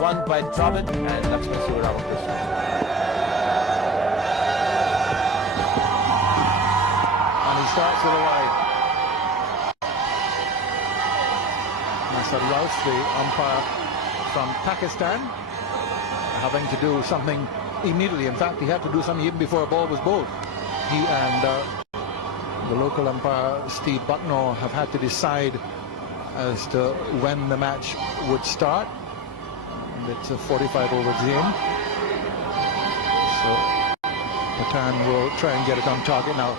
won by Dravid and Lakshmi Ramakrishnan. And he starts with a wide. Nasser Rouse, the umpire from Pakistan, having to do something immediately. In fact, he had to do something even before a ball was bowled. He and the local umpire, Steve Bucknor, have had to decide as to when the match would start. And it's a 45-over game. So Pathan will try and get it on target now.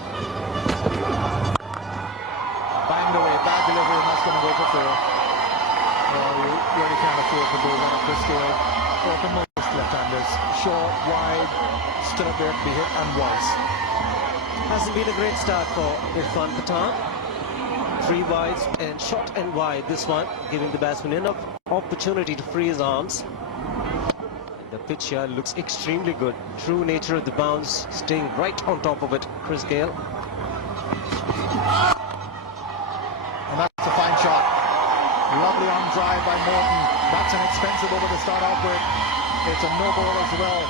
Banged away, bad delivery, and that's going to go for four. Well, you really can't afford to go one at this scale. For the most left-handers, short, wide, stood up there to be hit and was. Hasn't been a great start for Irfan Pathan. 3 wides and short and wide this one, giving the batsman enough opportunity to free his arms. And the pitch here looks extremely good. True nature of the bounce, staying right on top of it, Chris Gayle. And that's a fine shot. Lovely on drive by Morton. That's an expensive over to start off with. It's a no ball as well.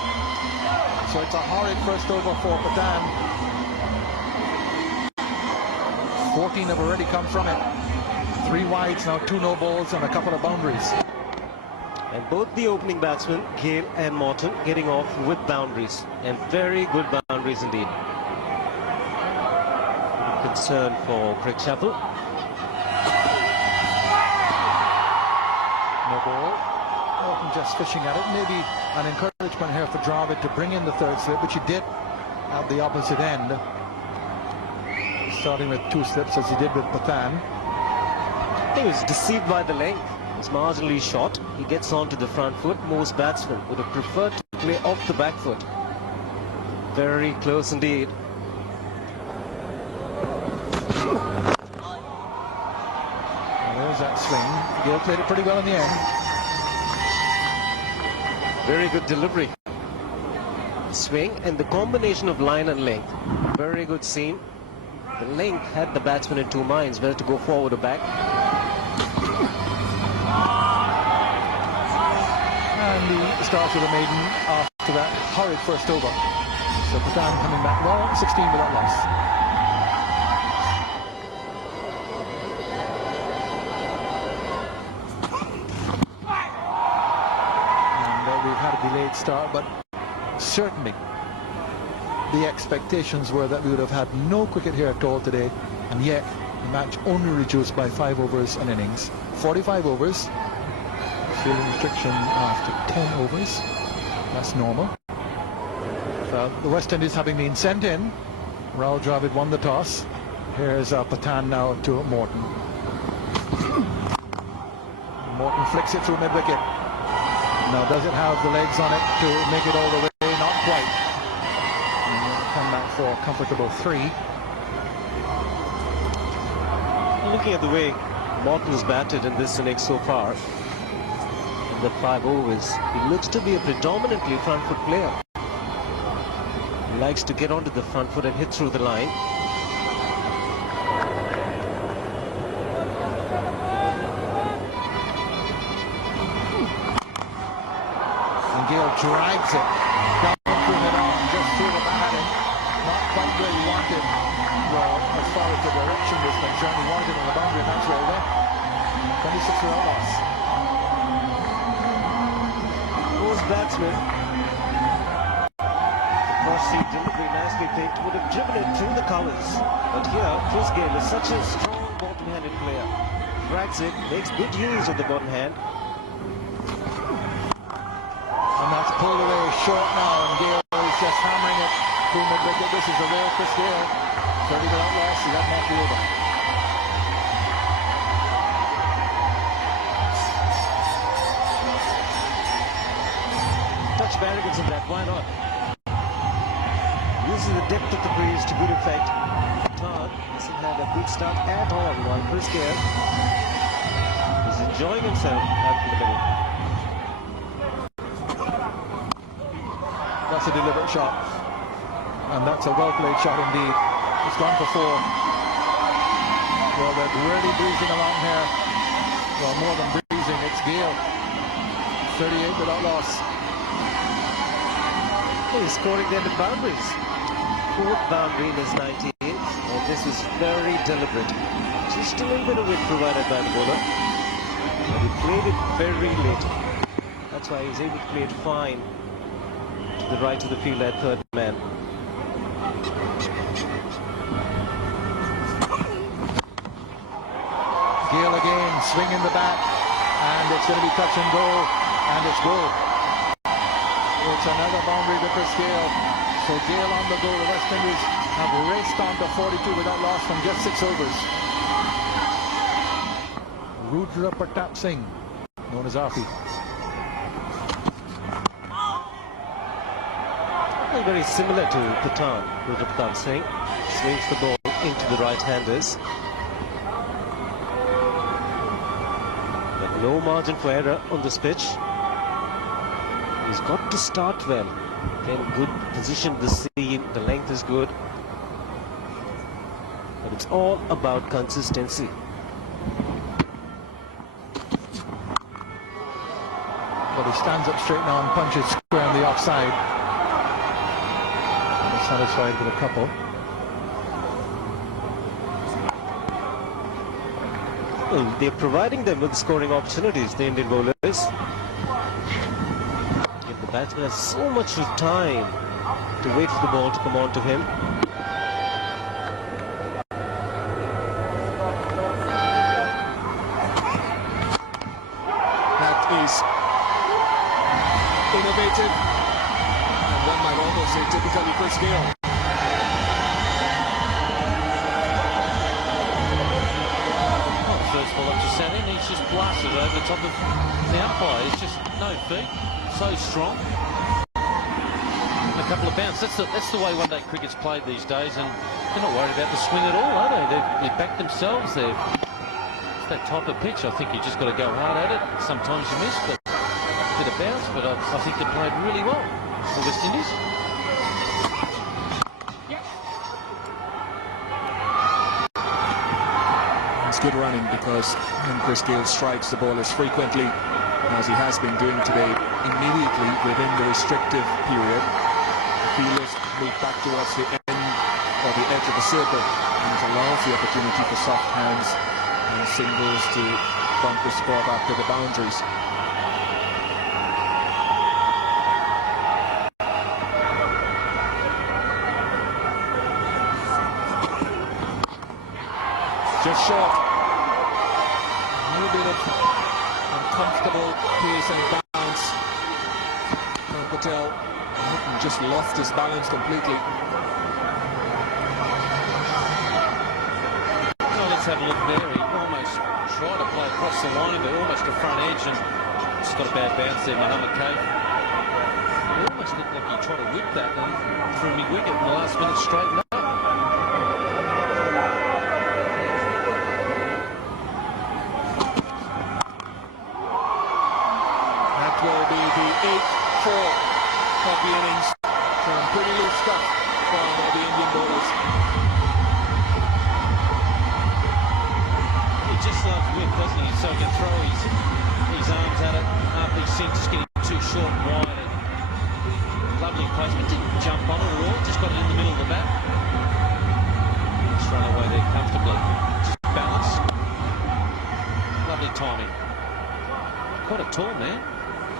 So it's a horrid first over for Pathan. 14 have already come from it. 3 wides now, 2 no balls and a couple of boundaries. And both the opening batsmen, Gayle and Morton, getting off with boundaries. And very good boundaries indeed. Concern for Craig Chappell. No ball. Morton just fishing at it. Maybe an encouragement here for Dravid to bring in the third slip, which he did at the opposite end. Starting with 2 slips as he did with Pathan. He was deceived by the length. It's marginally short. He gets on to the front foot. Most batsmen would have preferred to play off the back foot. Very close indeed. Well, there's that swing. Gayle played it pretty well in the end. Very good delivery. Swing and the combination of line and length. Very good seam. The length had the batsman in 2 minds, whether to go forward or back. And he starts with a maiden after that horrid first over. So Pathan coming back well, 16 without loss. And we've had a delayed start, but certainly the expectations were that we would have had no cricket here at all today, and yet the match only reduced by 5 overs an innings. 45 overs. Fielding restriction after 10 overs. That's normal. The West Indies having been sent in. Rahul Dravid won the toss. Here's Pathan now to Morton. Morton flicks it through mid-wicket. Now does it have the legs on it to make it all the way? Not quite. Come back for a comfortable 3. Looking at the way Morton's batted in this innings so far, in the 5 overs, he looks to be a predominantly front foot player. He likes to get onto the front foot and hit through the line. And Gayle drags it down through the arm, just through the bat, and not quite where he wanted. Well, as far as the direction was concerned, he wanted it on the boundary, and that's where it went. 26 without loss. Most batsmen, the cross-seat delivery nicely picked, would have driven it through the covers. But here, Chris Gayle is such a strong bottom-handed player. Drags it, makes good use of the bottom hand. And that's pulled away short now, and Gayle is just hammering it through mid-wicket. This is a rare Chris Gayle. 30 without loss, he got knocked over. Touch arrogance in that, why not? Uses the depth of the breeze to good effect. Todd hasn't had a good start at all, while Chris Gayle is enjoying himself out in the middle. That's a deliberate shot. And that's a well-played shot indeed. It's gone for 4. Well, they're really breezing along here. Well, more than breezing, it's Gayle 38 without loss. He's scoring them in boundaries. Fourth boundary in his 19th, and this is very deliberate. Just a little bit of wind provided by the bowler, but he played it very late. That's why he was able to play it fine to the right of the field at third man. Gale again, swinging the bat, and it's going to be touch and go, and it's good. It's another boundary to Chris Gale. So Gale on the go. The West Indies have raced on to 42 without loss from just 6 overs. Rudra Pratap Singh, known as Arfi. Very similar to Pathan, Rudra Pratap Singh. Swings the ball into the right-handers. But no margin for error on this pitch. He's got to start well. Again, good position to seam, the length is good. But it's all about consistency. But he stands up straight now and punches square on the offside. And he's satisfied with a couple. Well, they're providing them with scoring opportunities, the Indian bowlers. The batsman has so much of time to wait for the ball to come on to him. That is innovative, and one might almost say typically Chris Gale. First ball up to Satin, he's just blasted over the top of the umpire. He's just no feet, so strong. A couple of bounces. That's the way one-day cricket's played these days, and they're not worried about the swing at all, are they? They back themselves. It's that type of pitch. I think you just got to go hard at it. Sometimes you miss, but a bit of bounce. But I think they played really well, the West Indies. It's good running because when Chris Gale strikes the bowlers frequently, as he has been doing today, immediately within the restrictive period, the fielders move back towards the end or the edge of the circle, and it allows the opportunity for soft hands and singles to bump the score back to the boundaries. Just short. A little bit of uncomfortable pace and bounce. And Patel just lost his balance completely. Well, let's have a look there. He almost tried to play across the line, but almost a front edge, and just got a bad bounce there, Mohammed Kaif. He almost looked like he tried to whip that and threw me wicket in the last minute straightened up. Of the innings, some pretty loose stuff from the Indian bowlers. He just loves whip, doesn't he? So he can throw his arms at it. Harpreet Singh just getting too short and wide. And lovely placement, didn't jump on it at all, just got it in the middle of the bat. Just run away there comfortably. Just balance. Lovely timing. Quite a tall man.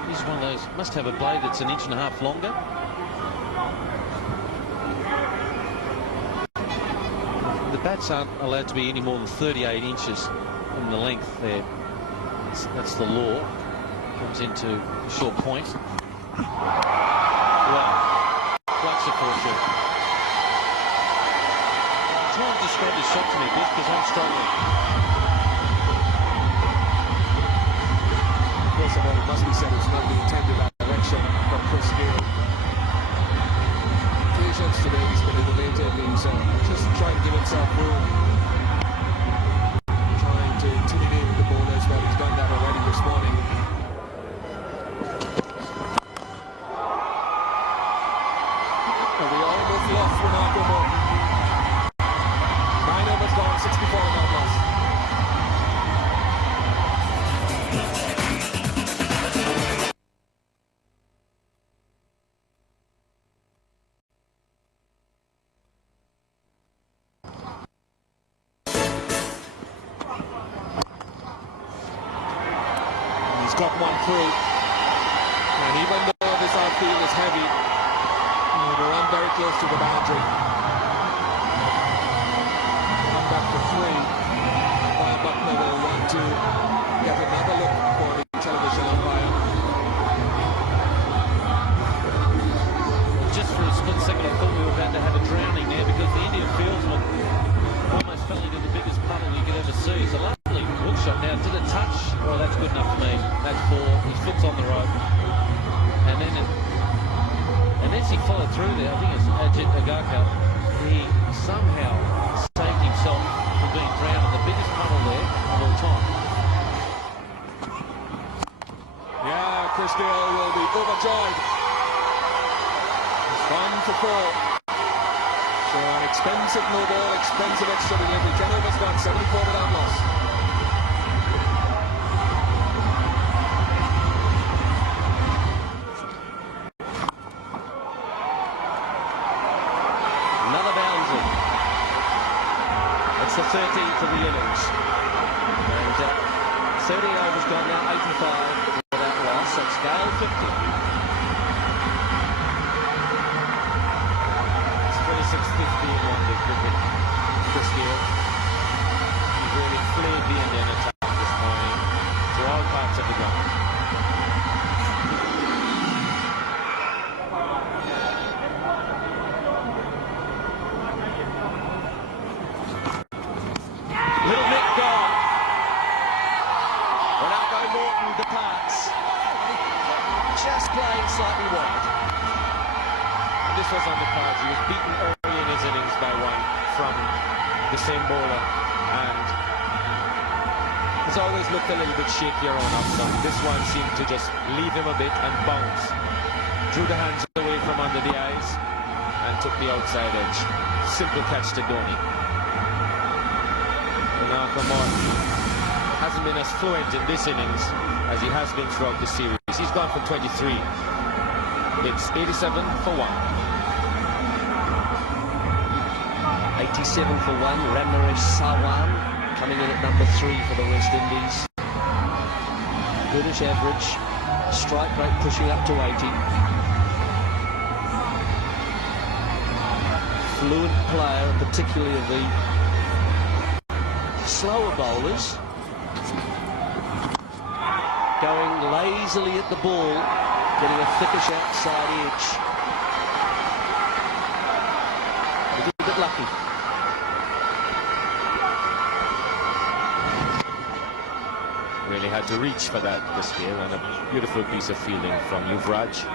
He's one of those, must have a blade that's 1.5 inches longer. The bats aren't allowed to be any more than 38 inches in the length there. That's the law. Comes into a short point. Wow. Flucks a fortune. Try and describe this shot to me, Biff, because I'm struggling. First of all, it must be said it's not the intended direction from Chris Gale. Occasions today he's been innovative. He's just trying to give himself room, trying to intimidate the bowlers. Well, he's done that already this morning. And we almost lost Renato Moore. 9 overs gone, 64 without loss. through. And even though this outfield is heavy, they run very close to the boundary. Come back for three. Bob Buckner will want to get another look for the television umpire. Just for a split second, I thought we were about to have a drowning there because the Indian fieldsman almost fell into the biggest puddle you could ever see. It's a lovely hook shot. Now, did it touch? Well, that's good enough for me. That's four. His foot's on the rope. And then he followed through there. I think it's Ajit Agarkar. He somehow saved himself from being drowned in the biggest puddle there of all time. Yeah, Chris Gayle will be overjoyed. It's 1 for 4. So an expensive no ball, expensive extra delivery. 10 overs gone, 74 without loss. Another boundary. It's the 13th of the innings. And 13 overs gone now, 85 without loss. It's Gayle 50. It's 26-50 in one day cricket. Chris Gayle. He's really flared the Indian attack this morning to all parts of the ground. Little Nick gone. Ronaldo Norton departs. Just playing slightly wide. This was on the cards. He was beaten early in his innings by one from the same bowler, and he's always looked a little bit shakier on outside. This one seemed to just leave him a bit and bounce. Drew the hands away from under the eyes and took the outside edge. Simple catch to Dhoni. Malcolm Martin hasn't been as fluent in this innings as he has been throughout the series. He's gone for 23. It's 87 for 1. 87 for 1. Ramnaresh Sawan coming in at number 3 for the West Indies. Goodish average. Strike rate pushing up to 80. Fluent player, particularly of the slower bowlers. Going lazily at the ball, getting a thickish outside edge. A little bit lucky. Really had to reach for that this year, and a beautiful piece of fielding from Yuvraj.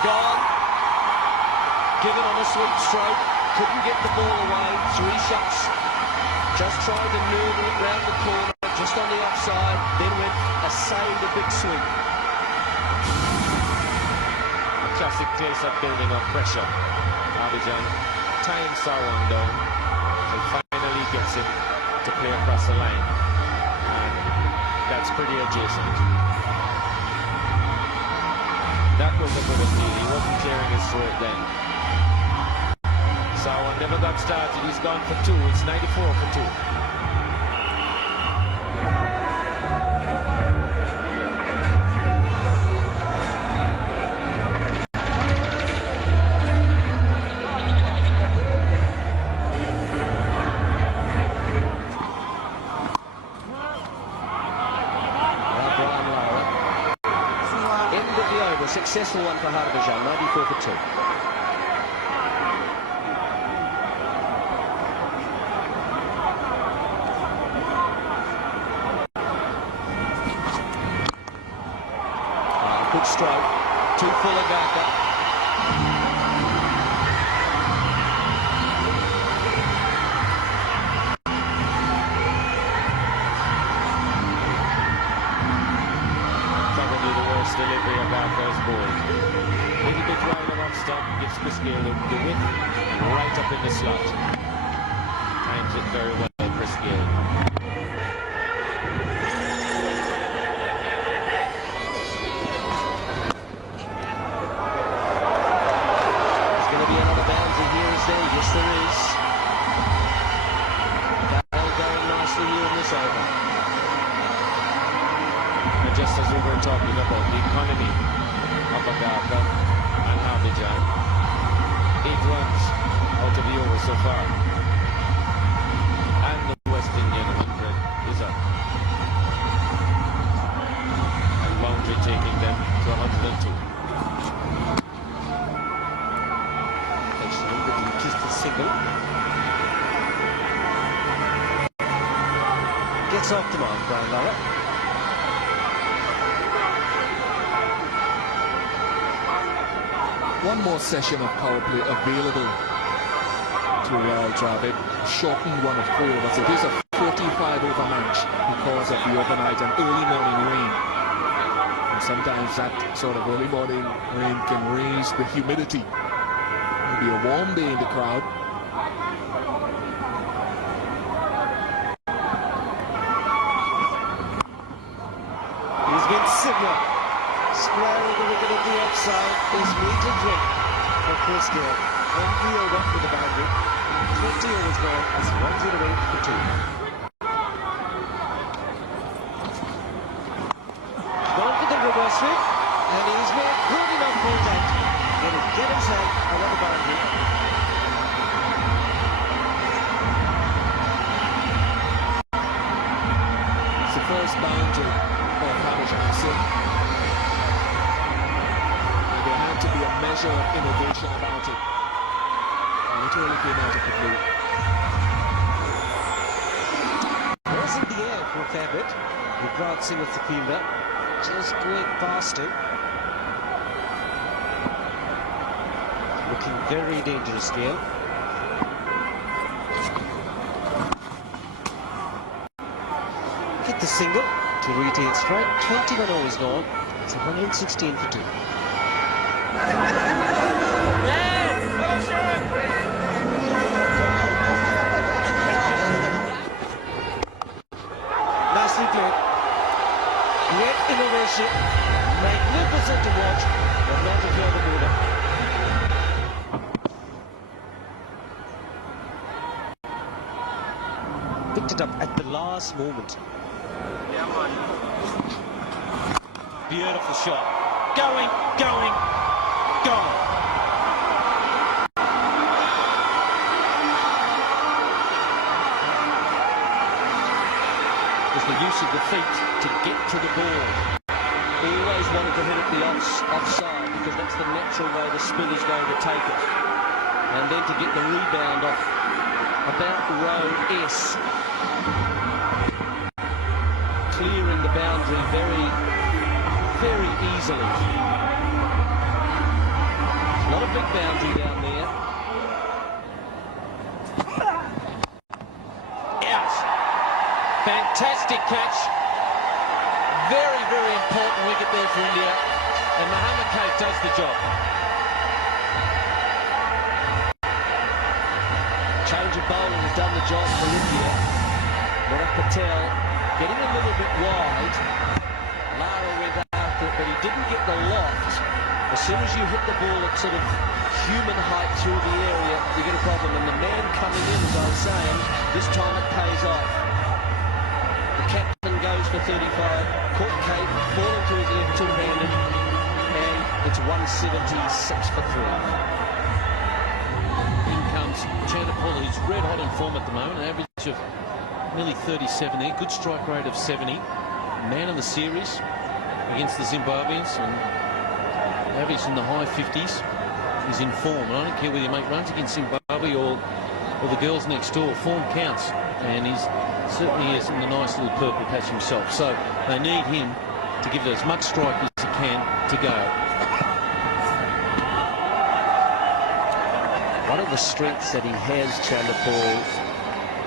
Gone. Given on a sweep stroke. Couldn't get the ball away. 3 shots. Just tried to noodle it round the corner, just on the offside. Then went saved a big swing. A classic case of building up pressure. Abhijan times Sawan down. He finally gets him to play across the line. And that's pretty adjacent. That was a good appeal. He wasn't clearing his throat then. Sawan never got started. He's gone for 2. It's 94 for 2. Successful one for Harbhajan, 94 for 2. Good stroke, too full of Agarkar. Delivery of Agarkar's ball. Little bit right and off stump, gives Chris Gayle the width right up in the slot. Times it very well, Chris Gayle. There's going to be another boundary here, is there? Yes, there is. Gayle going nicely here just as we were talking about the economy of Agartha and Abidjan, 8 runs out of the over so far. And the West Indian 100 is up. And Boundary taking them to 102. Excellent, but he kissed the single. Gets off the mark, Brian Lara. One more session of power play available to Royal Dravid. Shortened one of 4 overs. It is a 45 over match because of the overnight and early morning rain. And sometimes that sort of early morning rain can raise the humidity. It'll be a warm day in the crowd. He's been signaled. Squaring the wicket of the offside is meet and drink for Chris Gayle. 1 field up with the boundary. 20 overs gone as 108 for 2. Gone for the reverse sweep, and he's made good enough contact. Get himself around the boundary. It's the first boundary for Hamish Hansen. There had to be a measure of innovation about it. Literally came out of the blue. Was in the air for a fair bit. Yuvraj Singh of the fielder, just going past him. Looking very dangerous, Gayle. Hit the single to retain strike. 21 overs gone. It's 116 for 2. Nicely played. Great innovation. Magnificent to watch, but not to fear the bowler. Picked it up at the last moment. Beautiful shot. Going. Was the use of the feet to get to the ball. He always wanted to hit it the offside because that's the natural way the spin is going to take it. And then to get the rebound off about row S. Clearing the boundary very, very easily. Not a big boundary down there. Out. Fantastic catch. Very, very important wicket there for India. And Mohammad Kaif does the job. Change of bowling has done the job for India. Murad Patel getting a little bit wide. Lara went after it, but he didn't get the loft. As soon as you hit the ball at sort of human height through the area, you get a problem. And the man coming in, as I was saying, this time it pays off. The captain goes for 35. Caught Kate, falling to his left two-handed, and it's 176 for 3. In comes Chanderpaul, who's red hot in form at the moment, an average of nearly 37 there, good strike rate of 70. Man of the series against the Zimbabweans, and average in the high 50s. He's in form, and I don't care whether you make runs against Zimbabwe or the girls next door, form counts, and he's certainly is in the nice little purple patch himself. So they need him to give it as much strike as he can to go. One of the strengths that he has, Chanderpaul,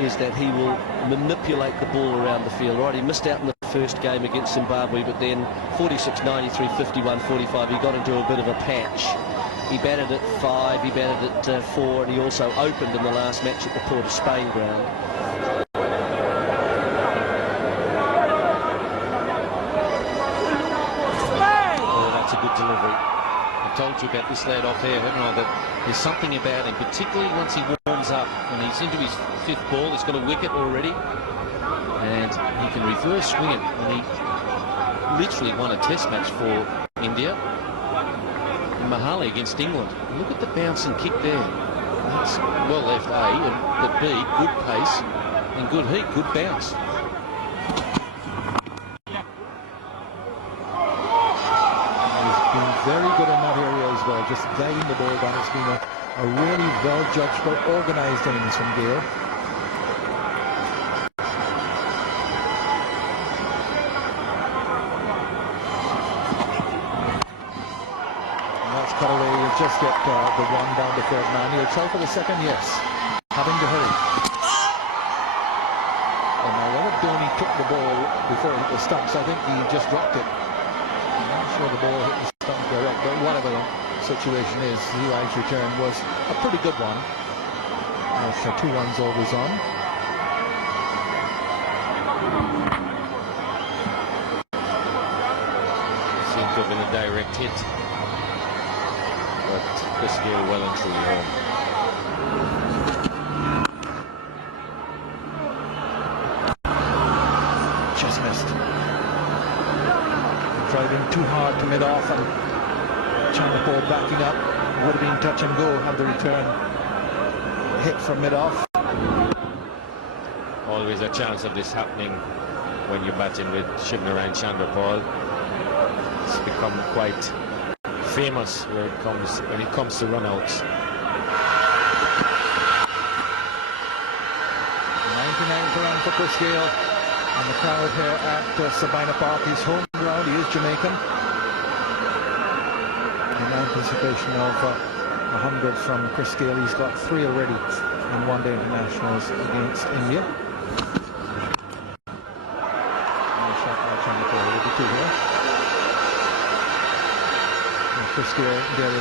is that he will manipulate the ball around the field. Right, he missed out in the first game against Zimbabwe, but then 46, 93, 51, 45, he got into a bit of a patch. He batted at 5, he batted at 4, and he also opened in the last match at the Port of Spain ground. Oh, that's a good delivery. I told you about this lad off air, haven't I, that there's something about him, particularly once he warms up and he's into his 5th ball. He's got a wicket already, and he can reverse swing it, and he literally won a test match for India. Mahali against England. Look at the bouncing kick there. That's well left, A, but B, good pace and good heat, good bounce. He's been very good in that area as well, just guiding the ball down. It's been a really well-judged, well-organised innings from Gale. Cut away, you'll just get the one down the third man. He'll try for the second, yes. Having to hurry. And now whether Dhoni took the ball before it hit the stumps, I think he just dropped it. I'm not sure the ball hit the stump direct, but whatever the situation is, Eli's return was a pretty good one. That's 2 runs always on. Seemed to have been a direct hit. But Chris Gayle well and truly home. Just missed. Driving too hard to mid-off and Chanderpaul backing up. Would have been touch and go had the return hit from mid-off. Always a chance of this happening when you're batting with Shivnarine Chanderpaul. It's become quite famous when it comes to runouts. 99 per run for Chris Gayle, and the crowd here at Sabina Park. His home ground. He is Jamaican. In anticipation of 100 from Chris Gayle, he's got 3 already in one-day internationals against India. And a shot by Chanderpaul will be 2 here. Chris Gayle, the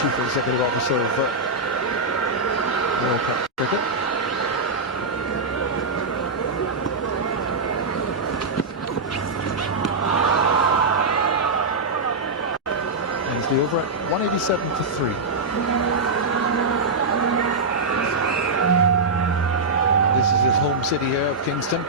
Chief Executive Officer of World Cup Cricket. And he's the over at 187 for 3. This is his home city here of Kingston.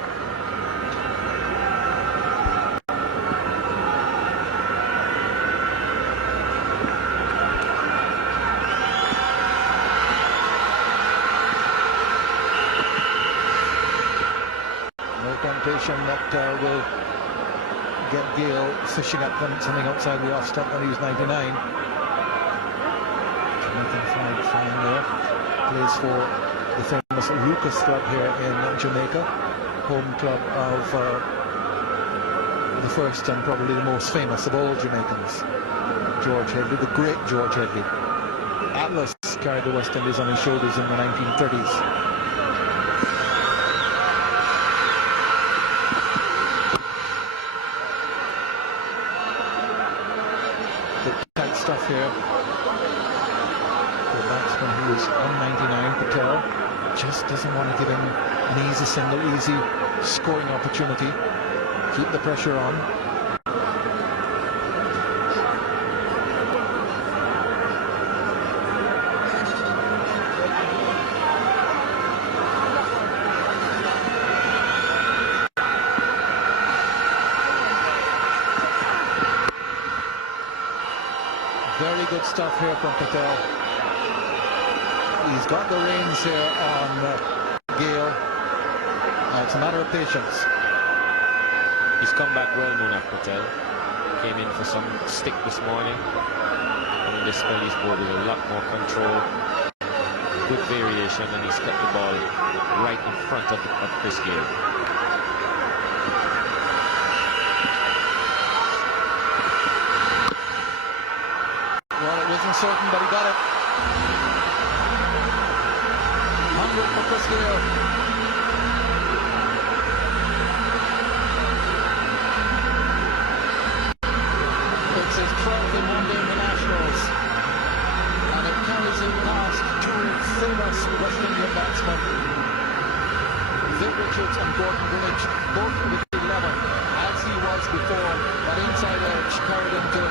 That will get Gayle fishing up something outside the off stump when he was 99. Jamaican flag flying there. Plays for the famous Lucas Club here in Jamaica, home club of the first and probably the most famous of all Jamaicans, George Headley, the great George Headley. Atlas carried the West Indies on his shoulders in the 1930s. Stuff here. The batsman who is on 99, Patel, just doesn't want to give him an easy single, easy scoring opportunity. Keep the pressure on. Very good stuff here from Patel. He's got the reins here on Gayle. It's a matter of patience. He's come back well, Munaf Patel. Came in for some stick this morning. And in this spell he's bowled with a lot more control. Good variation, and he's cut the ball right in front of Chris Gayle. Well, it wasn't certain, but he got it. 100 for Chris Gayle. It's his 12th in one-day internationals, and it carries him past 2 famous West Indian batsmen, Vic Richards and Gordon Greenidge, both with 11, as he was before. That inside edge carried him to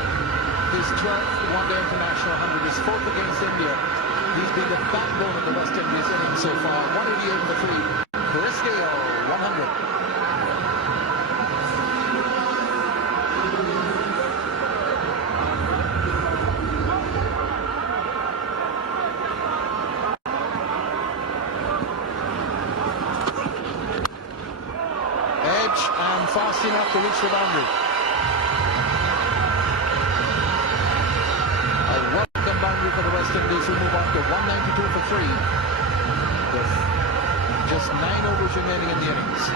his 12th one-day international 100, his 4th against India. He's been the backbone of the West Indies innings so far. 188 for 3. Chris Gayle, 100. pitch and fast enough to reach the boundary. A welcome boundary for the West Indies, who move on to 192 for 3. With just 9 overs remaining in the innings.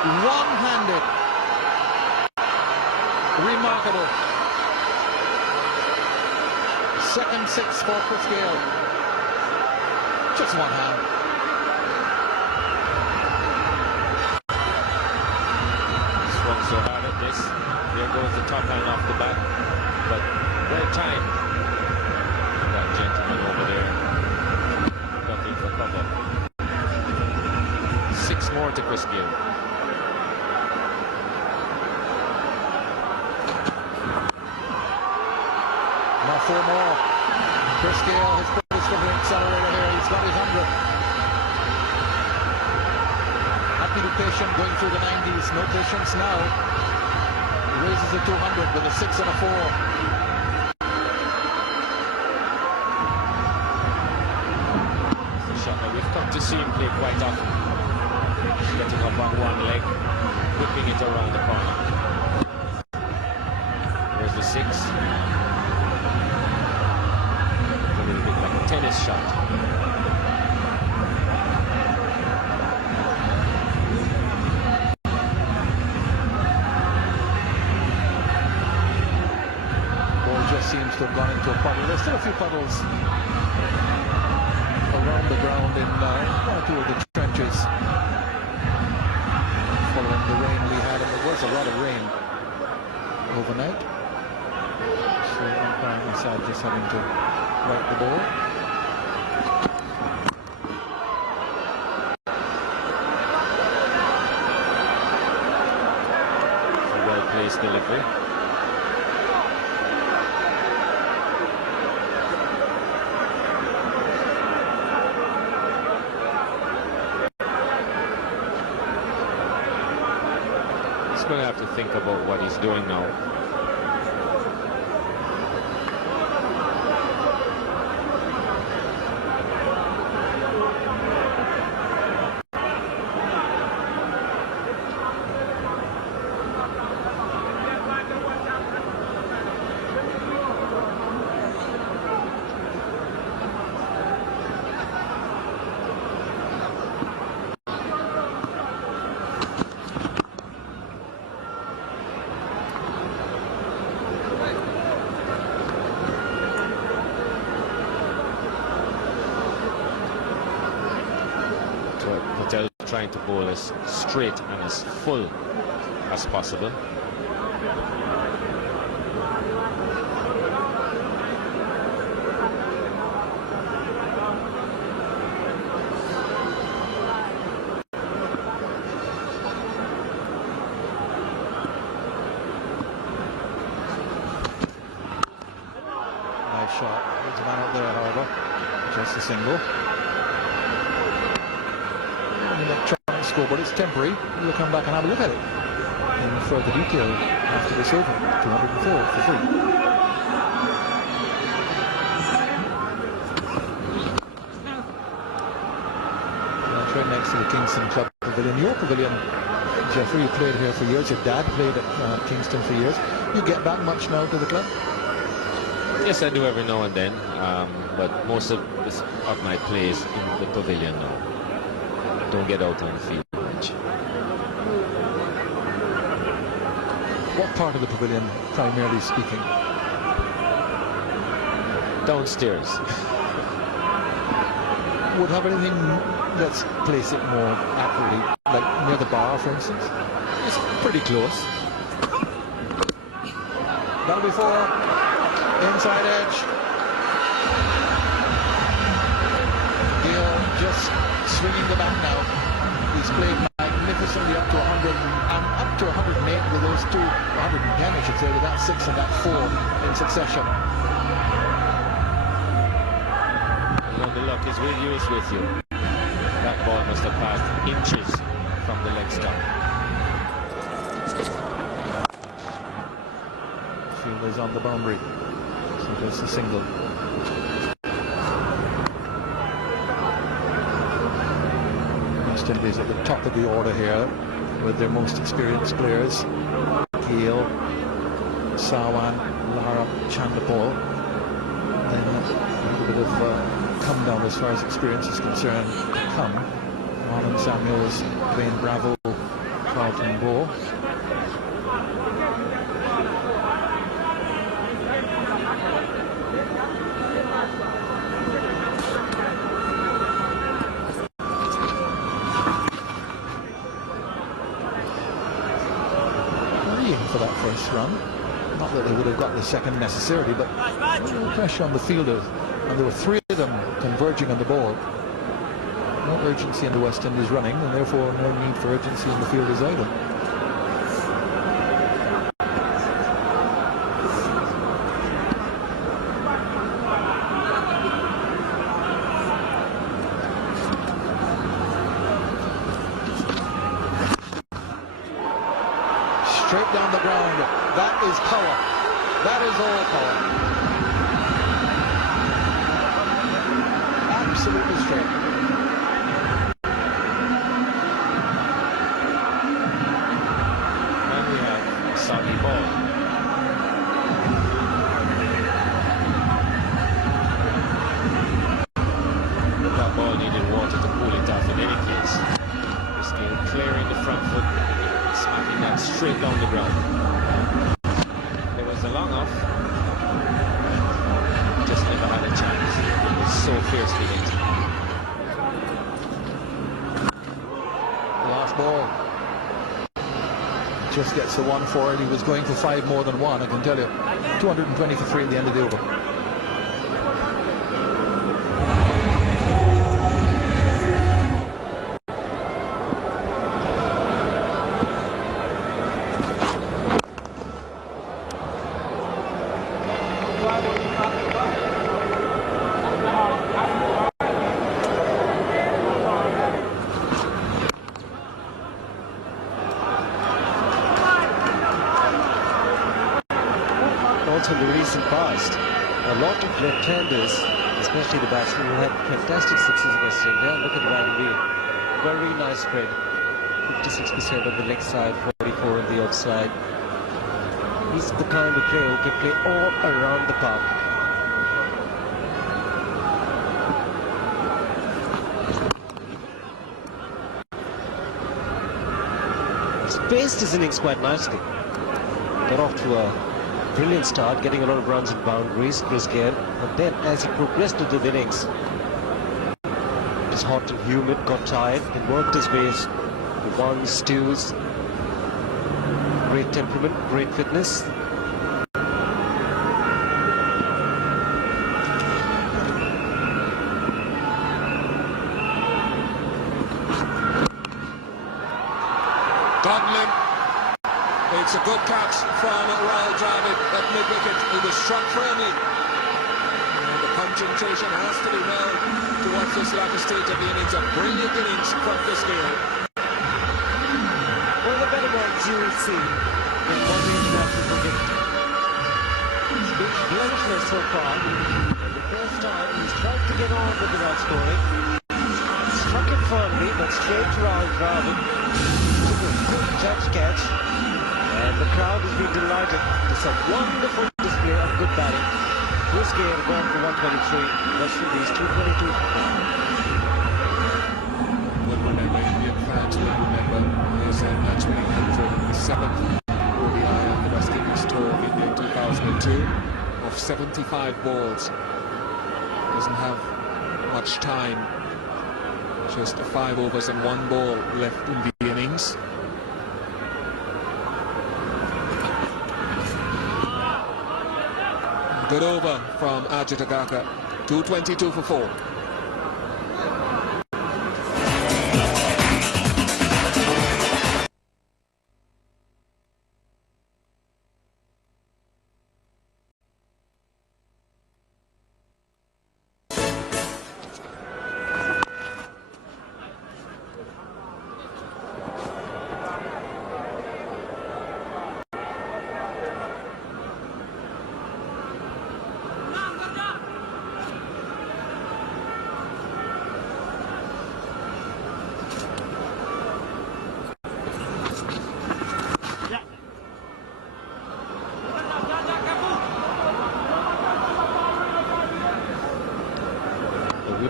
One-handed. Remarkable. Second 6 for Chris Gayle. Just one hand. Swung so hard at this. There goes the top line off the bat. But well timed. That gentleman over there ducking for cover. 6 more to Chris Gayle. Now 4 more. Chris Gayle has put his foot in the accelerator here. He's got his 100. Happy to patient going through the 90s. No patience now. He raises it to 200 with a 6 and a 4. It's a shot that we've come to see him play quite often. Getting up on one leg, whipping it around the corner. There's the 6. A little bit like a tennis shot. Ball just seems to have gone into a puddle. There's still a few puddles around the ground in 1 or 2 of the trenches. Following the rain we had, and there was a lot of rain overnight. So umpire inside just having to right the ball. A well-placed delivery. He's going to have to think about what he's doing now. Patel trying to bowl as straight and as full as possible. Nice shot. There's a man out there, however. Just a single. Electronic score, but it's temporary. We'll come back and have a look at it in further detail after this over. 204 for 3. That's right next to the Kingston Club Pavilion. Your pavilion, Jeffrey, you played here for years. Your dad played at Kingston for years. You get back much now to the club? Yes, I do every now and then, but most of my plays in the pavilion now. Don't get out on the field much. What part of the pavilion, primarily speaking? Downstairs. Would have anything, let's place it more accurately, like near the bar, for instance? It's pretty close. That'll be 4. Inside edge. Gayle just swinging the bat now. He's played magnificent. magnificently up to 100 and up to 108 with those two, 110 I should say, with that 6 and that 4 in succession. When the luck is with you, it's with you. That ball must have passed inches from the leg stump. Fielder's on the boundary, so there's a single. West Indies at the top of the order here with their most experienced players: Gill, Sawan, Lara, Chandapal. Then a little bit of come down as far as experience is concerned. Come, Marlon Samuels, Dwayne Bravo, Carlton Bow. For that first run, not that they would have got the second necessarily, but a little pressure on the fielders, and there were 3 of them converging on the ball. No urgency in the West Indies running, and therefore no need for urgency in the fielders either. Straight down the ground. That is power. That is all power. Absolutely straight. And we have soggy ball. That ball needed water to cool it off in any case. Briscale clearing the front foot, smacking that straight down the ground. There was a long off. Just never had a chance. It was so fiercely hit. Last ball. Just gets the 1 for it. He was going for 5 more than 1, I can tell you. 220 for 3 at the end of the over. Also in the recent past, a lot of left-handers, especially the batsmen who had fantastic success against India. Look at Ryan Bean. Very nice spread. 56% on the leg side, 44 on the offside. He's the kind of player who can play all around the park. He's paced his innings quite nicely. Got off to a brilliant start, getting a lot of runs and boundaries, Chris Gayle. And then as he progressed into the innings, it was hot and humid, got tired, and worked his ways to 1s, 2s. Great temperament, great fitness. Godlin. It's a good catch from Rahul Dravid at mid-wicket. He was struck firmly. And the concentration has to be well towards this latter stage of the innings. A brilliant innings from Chris Gayle. One of the better ones you will see in modern international cricket. It's been blameless so far. The first time he's tried to get on with the not scoring. Struck it firmly, but straight to Rahul Dravid. Took a good judge catch. And the crowd has been delighted to some wonderful display of good batting. Chris Gayle gone for 123, West Indies 222. Would remember, Indian fans will remember his match winning 107th ODI on the West Indies tour of India in 2002 of 75 balls. Doesn't have much time. Just 5 overs and 1 ball left in the innings. Good over from Ajit Agarkar. 222 for 4.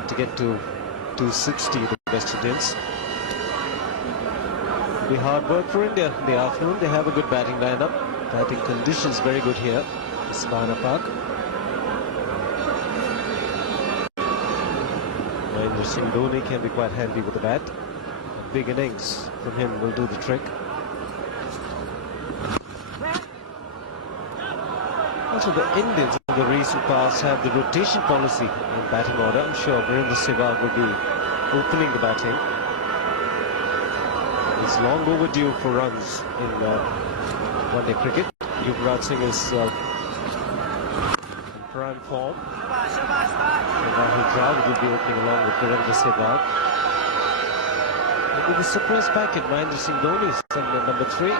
looking to get to 260, the West Indians. Be hard work for India in the afternoon. They have a good batting lineup. Batting conditions very good here in Sabana Park. Mahendra Singh Dhoni can be quite handy with the bat. A big innings from him will do the trick. Also, the Indians in the recent past have the rotation policy in batting order. I'm sure Virendra Sehwag will be opening the batting. It's long overdue for runs in one-day cricket. Yuvraj Singh is in prime form. Rahul Dravid will be opening along with Virendra Sehwag. Maybe the surprise packet, Mahendra Singh Dhoni is number 3.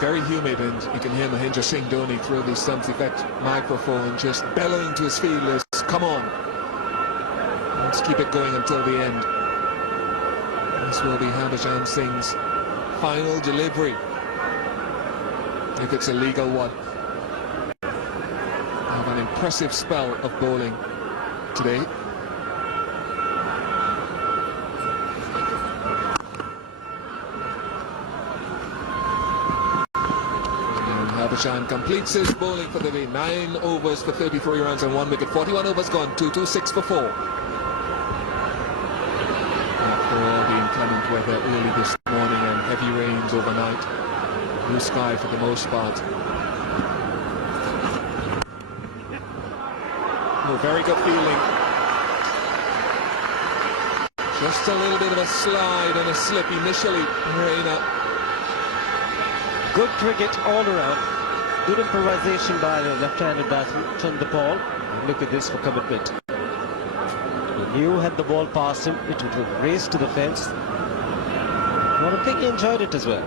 Very humid, and you can hear Mahendra Singh Dhoni through these stumps. He's got microphone just bellowing to his fielders, come on, let's keep it going until the end. This will be Harbhajan Singh's final delivery, if it's a legal one, of an impressive spell of bowling today. Harbhajan completes his bowling for the day. 9 overs for 33 runs and 1 wicket. 41 overs gone. 226 for 4. After all the inclement weather early this morning and heavy rains overnight, blue sky for the most part. Oh, very good feeling. Just a little bit of a slide and a slip initially. Reina. Good cricket all around. Good improvisation by the left-handed batsman, Chandrapal. Look at this for commitment. He knew had the ball passed him, it would have raced to the fence. But I think he enjoyed it as well.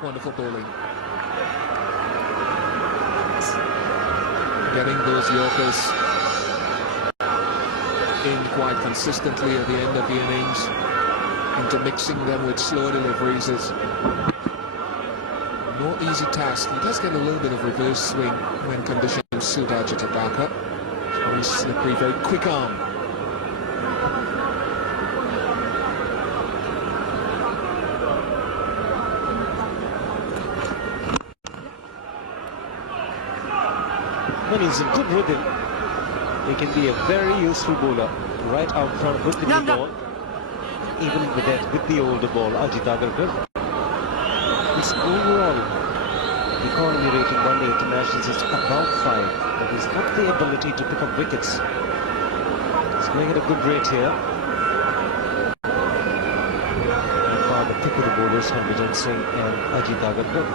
Wonderful bowling. Getting those Yorkers in quite consistently at the end of the innings, intermixing them with slow deliveries is no easy task. He does get a little bit of reverse swing when conditions suit Ajit Agarkar. Very slippery, very quick arm. When he's in good rhythm, he can be a very useful bowler right out front with the new ball. Even with that, with the older ball, Ajit Agarkar. His overall economy rating, one-day internationals, is about 5. But he's got the ability to pick up wickets. He's going at a good rate here. By far the pick of the bowlers, Harbhajan Singh and Ajit Agarkar.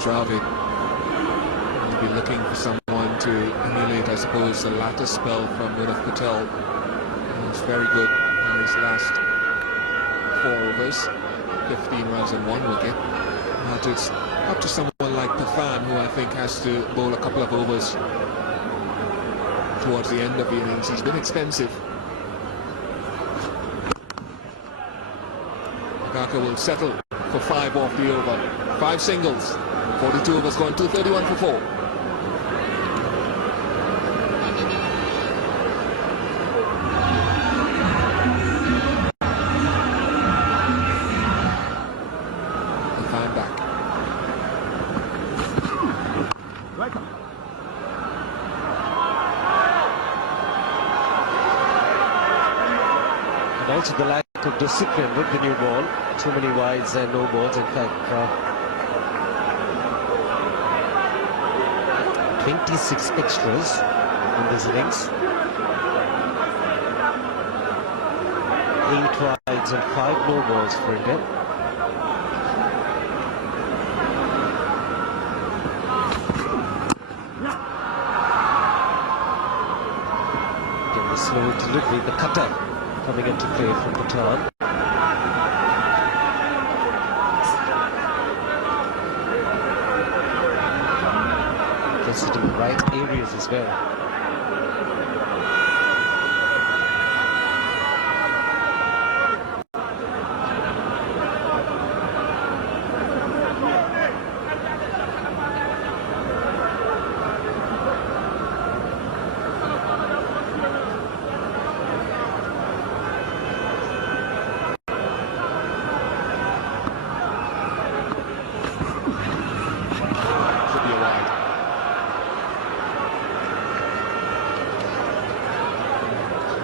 Dravid will be looking for someone to emulate, I suppose, the latter spell from Unav Patel. He was very good in his last 4 overs, 15 runs and 1 wicket. Now it's up to someone like Pathan, who I think has to bowl a couple of overs towards the end of the innings. He's been expensive. Agarkar will settle for 5 off the over. 5 singles. 42 overs gone, 231 for 4. The fan back. And also the lack of discipline with the new ball. Too many wides and no balls. In fact, 26 extras in this innings. 8 wides and 5 no balls for India. Again, the slow delivery, the cutter coming into play from Pathan. Gets it in the right areas as well.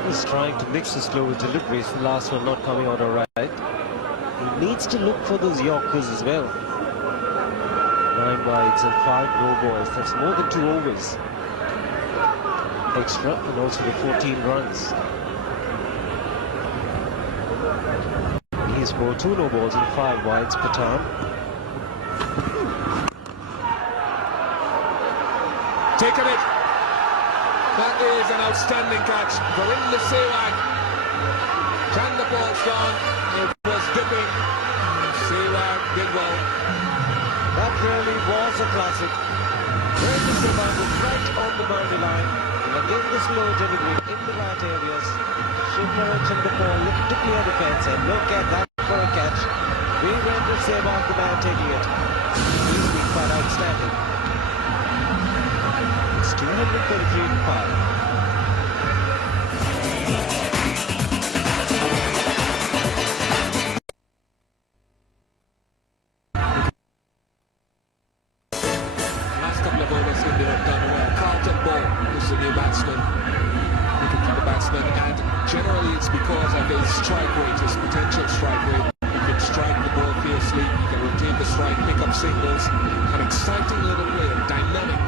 He's trying to mix the slower deliveries, the last one not coming out alright. He needs to look for those Yorkers as well. 9 wides and 5 no balls, that's more than 2 overs extra, and also the 14 runs. He's scored 2 no balls and 5 wides, Pathan. Taken it. That is an outstanding catch. Virender Sehwag. Can the ball's gone. It was dipping. Sehwag did well. That really was a classic. Virender Sehwag was right on the boundary line. And again the slow delivery in the right areas. Shivnaraj Chanderpaul looking to clear the fence, and look at that for a catch. Virender Sehwag, the man taking it. He's been quite outstanding. It's 233 to 5. Last couple of overs India have done well. Carlton Ball is the new batsman. Wicket-keeper batsman, and generally it's because of his strike rate, his potential strike rate. He can strike the ball fiercely, he can rotate the strike, pick up singles. An exciting little player, dynamic.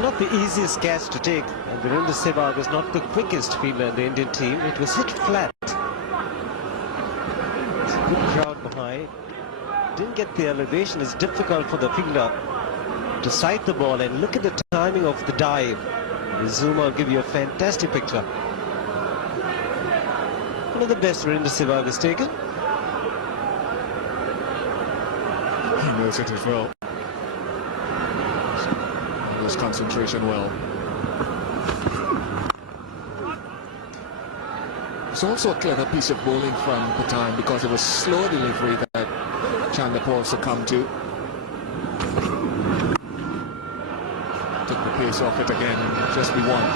Not the easiest catch to take, and Virender Sehwag was not the quickest fielder in the Indian team. It was hit flat. It's a good crowd behind. Didn't get the elevation. It's difficult for the fielder to sight the ball, and look at the timing of the dive. The zoom out give you a fantastic picture. One of the best Virender Sehwag has taken. He knows it as well. His concentration well. It's also a clever piece of bowling from Pathan, because it was slow delivery that Chanderpaul succumbed to. Took the pace off it again, just be one.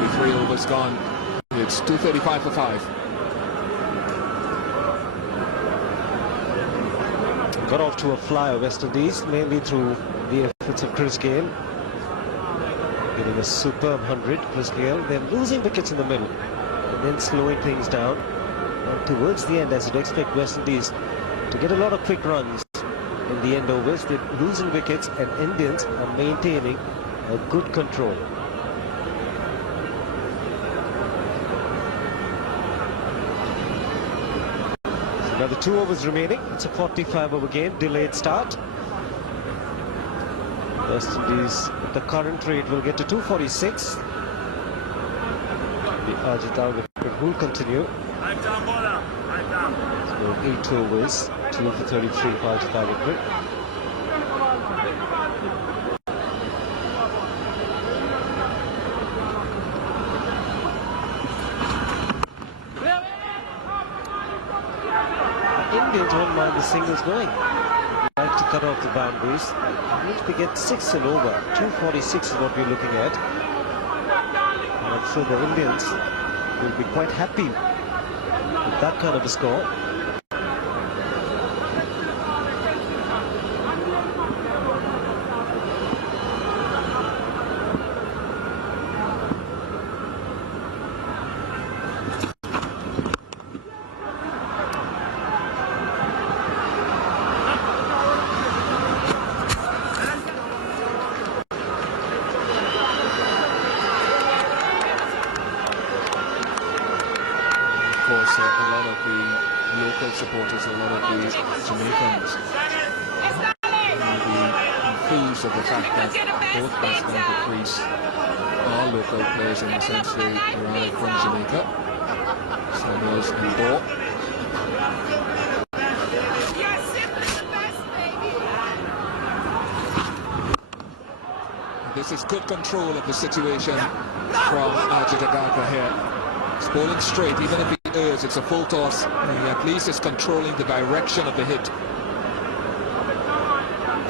43 overs gone. It's 235 for 5. Got off to a flyer, West Indies, mainly through the efforts of Chris Gayle. Getting a superb 100, Chris Gayle, then losing wickets in the middle, and then slowing things down. And towards the end, as you'd expect West Indies to get a lot of quick runs in the end overs, they're losing wickets, and Indians are maintaining a good control. Another 2 overs remaining. It's a 45-over game, delayed start. West Indies, at the current rate, will get to 246. The Ajit wicket will continue. So 8 overs, 2 for 33, 5 to 5 wicket. Indians won't mind the singles going. They like to cut off the boundaries. Even if they get 6 and over, 246 is what we're looking at. And I'm sure the Indians will be quite happy with that kind of a score. course, a lot of the local supporters, a lot of the Jamaicans will be enthused of the fact that both batsmen of the crease are local players in the sense they arrive from Jamaica. Samuels and Dor. This is good control of the situation from Ajit Agarkar here. He's bowling straight, even if he errs, it's a full toss. He at least is controlling the direction of the hit.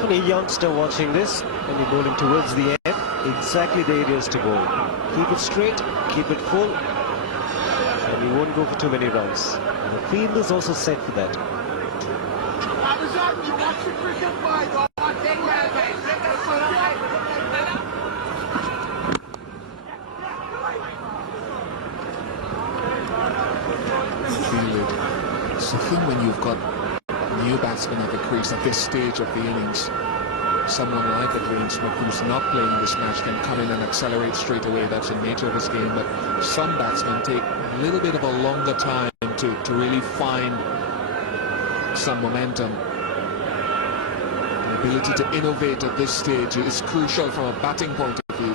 For a youngster watching this, and you're bowling towards the end, exactly the areas to bowl. Keep it straight, keep it full, and you won't go for too many runs. And the field is also set for that. It's the thing when you've got new batsmen at the crease at this stage of the innings. Someone like a Graham Smith who's not playing this match can come in and accelerate straight away. That's the nature of his game. But some batsmen take a little bit of a longer time to really find some momentum. The ability to innovate at this stage is crucial from a batting point of view.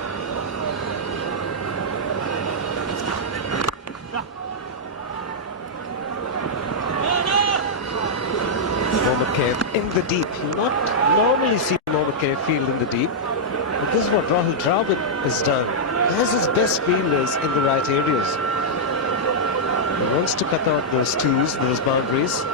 Mohammad Kaif in the deep. You not normally see Mohammad Kaif field in the deep. But this is what Rahul Dravid has done. He has his best fielders in the right areas. He wants to cut out those twos, those boundaries.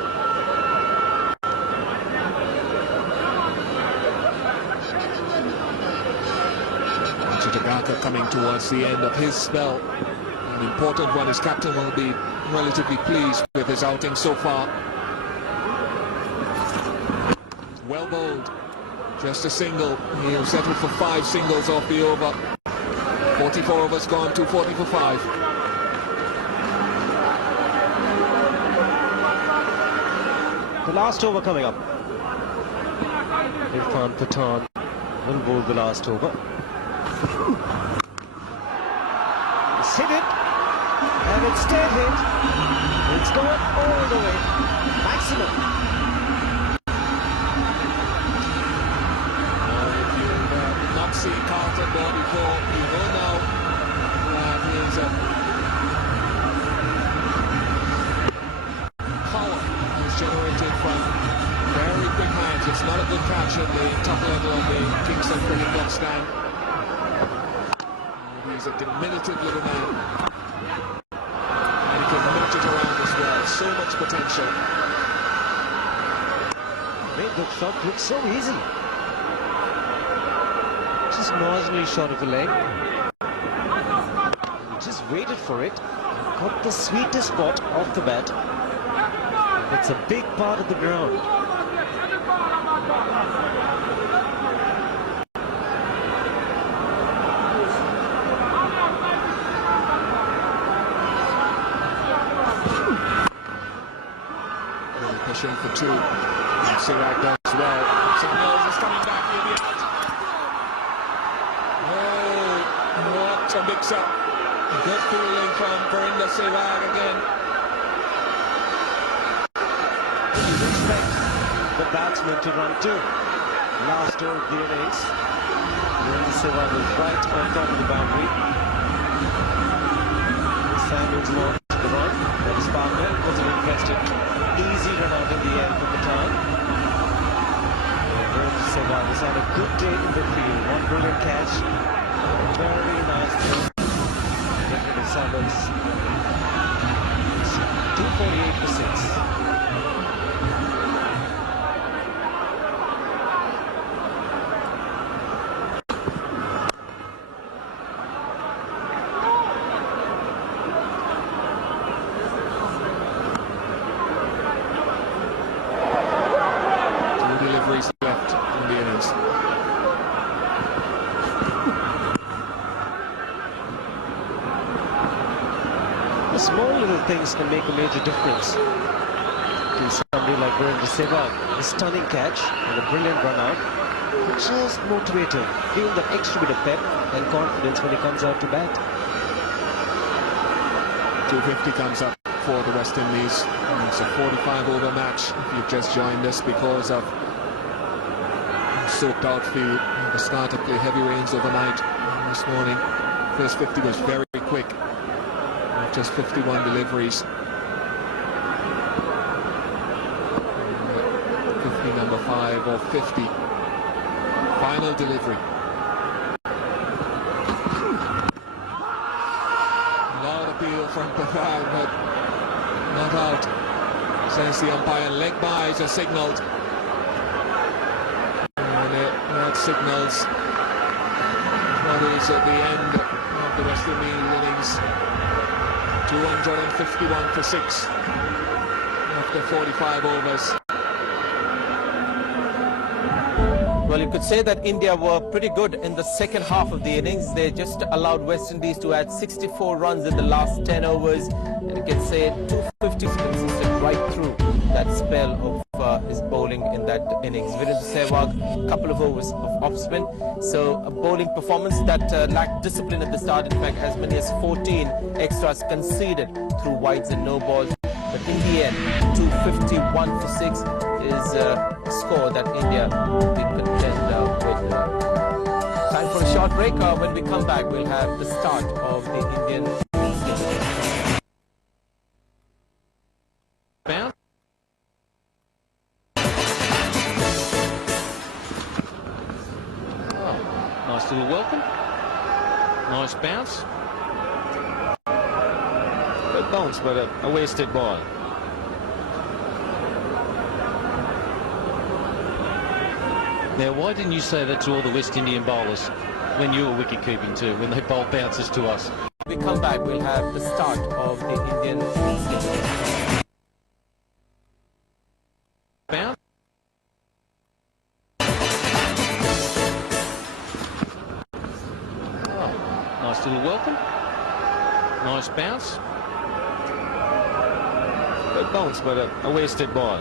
Ajit Agarkar coming towards the end of his spell. An important one. His captain will be relatively pleased with his outing so far. Well bowled. Just a single. He'll settle for 5 singles off the over. 44 overs gone, 240 for 5. The last over coming up. Irfan Pathan will bowl the last over. He's hit it. And it's dead hit. It's going all the way. Maximum. Seen Carlton ball before, you know now his power is generated from very quick hands. It's not a good catch at the top level of the Kingston Cricket Club stand. He's a diminutive little man, and he can match it around as well. So much potential. Made the shot look so easy. Just marginally short of the leg. He just waited for it. Got the sweetest spot off the bat. It's a big part of the ground. Really pushing for 2. Siraj does well. Samuels is coming back. He'll be out. What a mix-up. Good fielding from Virender Sehwag again. You'd expect the batsman to run 2. Last over of the innings. Virender Sehwag was right on top of the boundary. Samuels launched the run. But his partner wasn't interested. Easy run out in the end from the time. Virender Sehwag has had a good day in the field. One brilliant catch. Very nice throw. Samuels. 248 for 6. Two deliveries left in the innings. The small little things can make a major difference to somebody like Virender Sehwag. A stunning catch and a brilliant run out. Just motivate him, give him that extra bit of pep and confidence when he comes out to bat. 250 comes up for the West Indies. And it's a 45-over match if you've just joined us because of soaked outfield. They started to play heavy rains overnight this morning. First 50 was very quick, just 51 deliveries. 50 number 5 or 50. Final delivery. Loud appeal from Pathal, but not out. Says the umpire. Leg byes are signalled. And that signals what is at the end of the West Indies innings. 251 for 6 after 45 overs. Well, you could say that India were pretty good in the second half of the innings. They just allowed West Indies to add 64 runs in the last 10 overs. And you can say 250 consistent right through that spell of his bowling in that innings. Virendra Sehwag, a couple of overs of off-spin. So a bowling performance that lacked discipline at the start. In fact, as many as 14 extras conceded through wides and no balls. But in the end, 251 for 6 is a score that India will be content with. Time for a short break. When we come back, we'll have the start of the Indian bounce. Oh, nice little welcome. Nice bounce. Good bounce, but a wasted ball. Now, why didn't you say that to all the West Indian bowlers when you were wicket-keeping too, when they bowl bounces to us? When we come back, we'll have the start of the Indian bounce. Oh, nice little welcome. Nice bounce. Good bounce, but a wasted ball.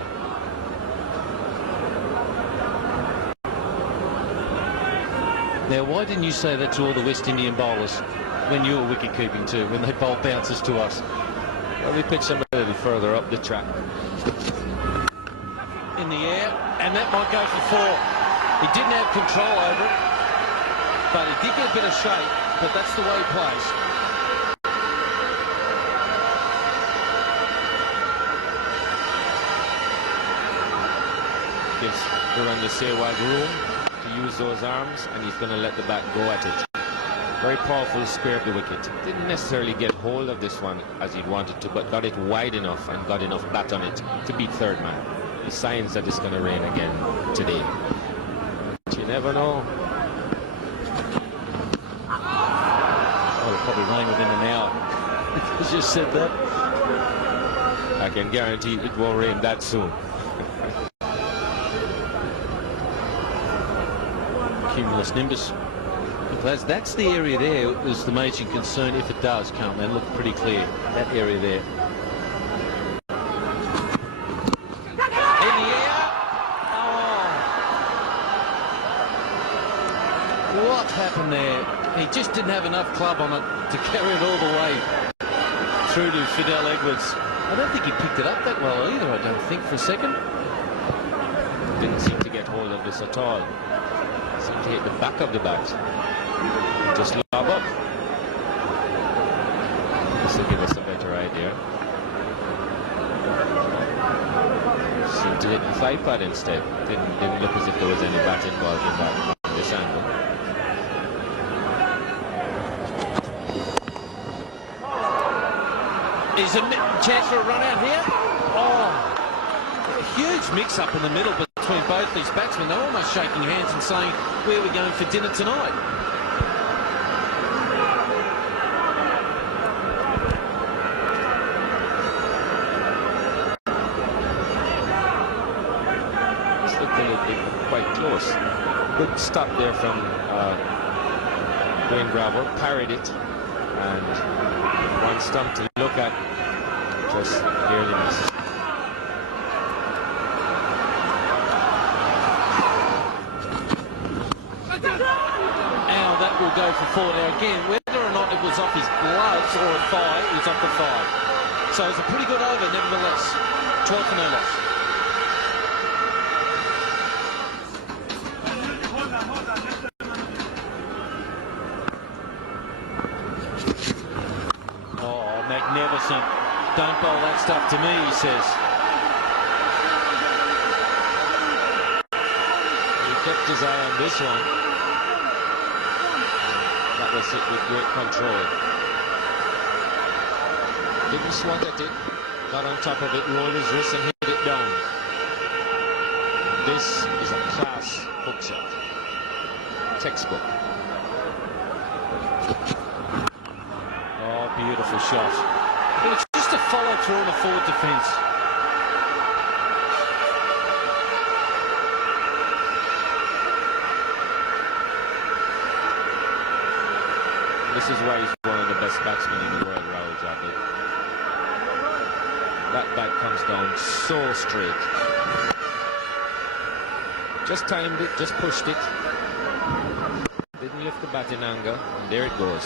Now, why didn't you say that to all the West Indian bowlers when you were wicket-keeping too, when they bowl bounces to us? Well, we pitched them a little further up the track. In the air, and that might go for 4. He didn't have control over it, but he did get a bit of shape, but that's the way he plays. Gives Virendra Sehwag room to use those arms, and he's going to let the bat go at it. Very powerful spear of the wicket. Didn't necessarily get hold of this one as he'd wanted to, but got it wide enough and got enough bat on it to beat third man. The signs that it's going to rain again today. But you never know. Oh, it'll probably rain within an hour. You just said that. I can guarantee it won't rain that soon. Cumulus nimbus. That's the area there is the major concern if it does come and look pretty clear. That area there. In the air. Oh. What happened there? He just didn't have enough club on it to carry it all the way through to Fidel Edwards. I don't think he picked it up that well either, I don't think, for a second. Didn't seem to get hold of this at all. Seemed to hit the back of the bat. Just lob up. This will give us a better idea. Seemed to hit the thigh pad instead. Didn't look as if there was any bat involved in that from this angle. Is a chance for a run out here? Oh, a huge mix-up in the middle between both these batsmen. They're almost shaking hands and saying, where are we going for dinner tonight? This looked a little bit quite close. Good stop there from Wayne Bravo. Parried it. And one stump to look at. Just barely missed. Now that will go for 4. Now again, whether or not it was off his gloves or a thigh, it was off the thigh. So it's a pretty good over, nevertheless. 12 for no loss. Oh, magnificent. Don't bowl that stuff to me, he says. He kept his eye on this one. That was it with great control. Didn't swat at it, got on top of it, rolled his wrist and hit it down. This is a class hook shot. Textbook. Oh, beautiful shot. But it's just a follow through on a forward defence. This is why he's one of the best batsmen in the world, Rahul Dravid. That bat comes down so straight. Just timed it, just pushed it. Didn't lift the bat in anger, and there it goes.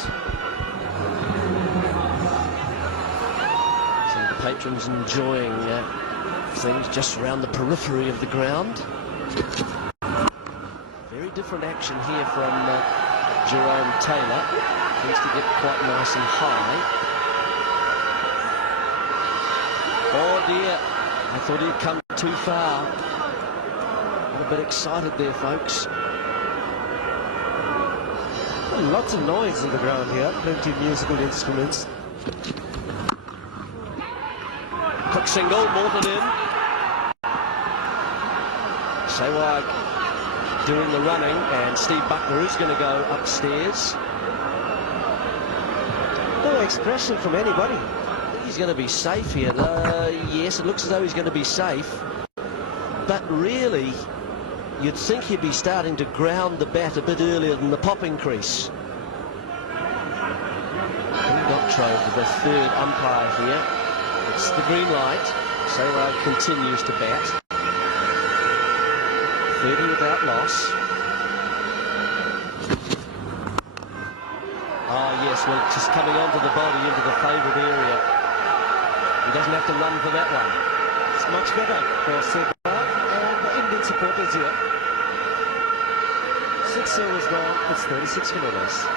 Some patrons enjoying things just around the periphery of the ground. Very different action here from Jerome Taylor. Seems to get quite nice and high. Oh dear, I thought he'd come too far. A bit excited there, folks. Lots of noise in the ground here, plenty of musical instruments. Cook single, Morton in. Sehwag doing the running, and Steve Buckner is going to go upstairs. No expression from anybody. I think he's going to be safe here. Yes, it looks as though he's going to be safe. But really, you'd think he'd be starting to ground the bat a bit earlier than the popping crease. Doctrove, the third umpire here. It's the green light. Sehwag continues to bat. 30 without loss. Oh yes, well, just coming onto the body into the favoured area. He doesn't have to run for that one. It's much better for Sehwag and the Indian supporters here. 6 overs gone, it's 36 for no loss.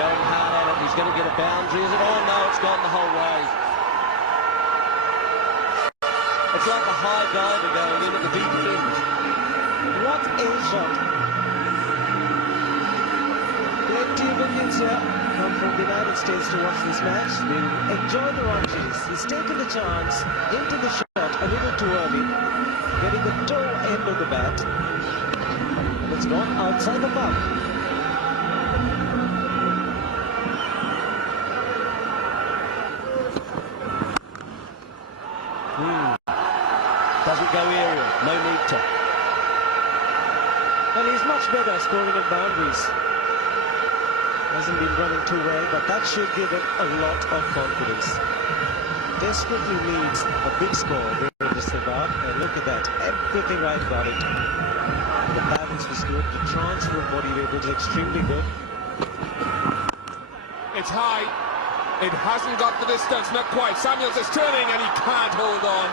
Going hard at it, he's going to get a boundary, is it? Oh no, it's gone the whole way. It's like a high diver going in at the deep end. What a shot. Plenty of Indians here come from the United States to watch this match. They'll enjoy the watches. He's taken the chance into the shot a little too early, getting the toe end of the bat. And it's gone outside the bump. Doesn't go aerial, no need to. And he's much better scoring at boundaries. Hasn't been running too well, but that should give him a lot of confidence. Desperately needs a big score there in the Sehwag, and look at that, everything right about it. The balance was good, the transfer of body weight was extremely good. It's high. It hasn't got the distance, not quite. Samuels is turning and he can't hold on.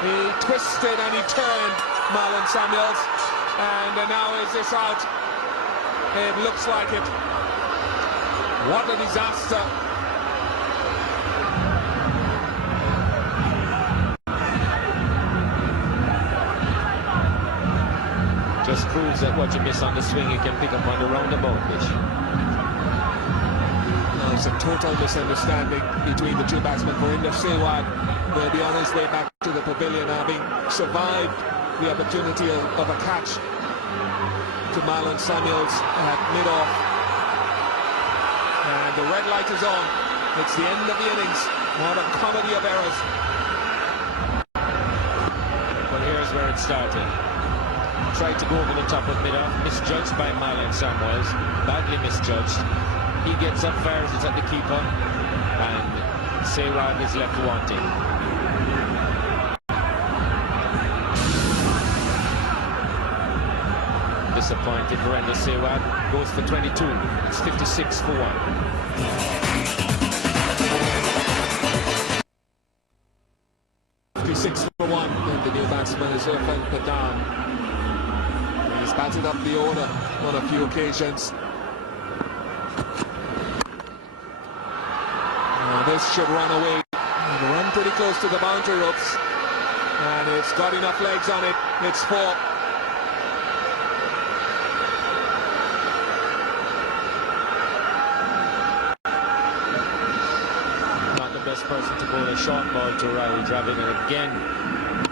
He twisted and he turned, Marlon Samuels. And now is this out? It looks like it. What a disaster. Just proves that what you miss on the swing, you can pick up on the roundabout pitch. It's a total misunderstanding between the two batsmen. Virender Sehwag will be on his way back to the pavilion, having survived the opportunity of a catch to Marlon Samuels at mid-off. And the red light is on. It's the end of the innings. What a comedy of errors. Well, here's where it started. Tried to go over the top of mid-off, misjudged by Marlon Samuels, badly misjudged. He gets up, fires it at the keeper, and Sehwag is left wanting. disappointed. Virendra Sehwag goes for 22. It's 56 for 1. 56 for 1, and the new batsman is Irfan Pathan. He's batted up the order on a few occasions. This should run away. It'll run pretty close to the boundary ropes, and it's got enough legs on it. It's 4. Not the best person to bowl a short ball to Rahul Dravid, and again,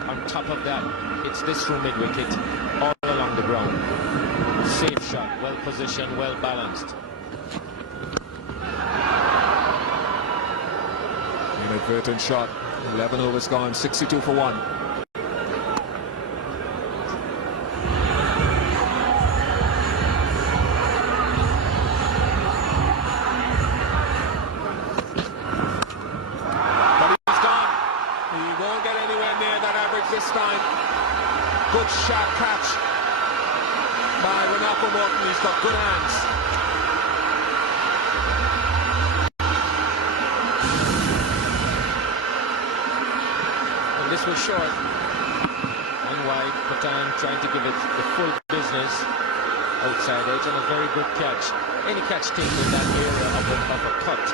on top of that, it's this through mid-wicket, all along the ground. Safe shot, well positioned, well balanced. Inadvertent shot. 11 overs gone, 62 for 1. But he's gone. He won't get anywhere near that average this time. Good sharp catch by Renako Morton. He's got good hands. This was short and wide. Pathan trying to give it the full business. Outside edge and a very good catch. Any catch taken in that area of a cut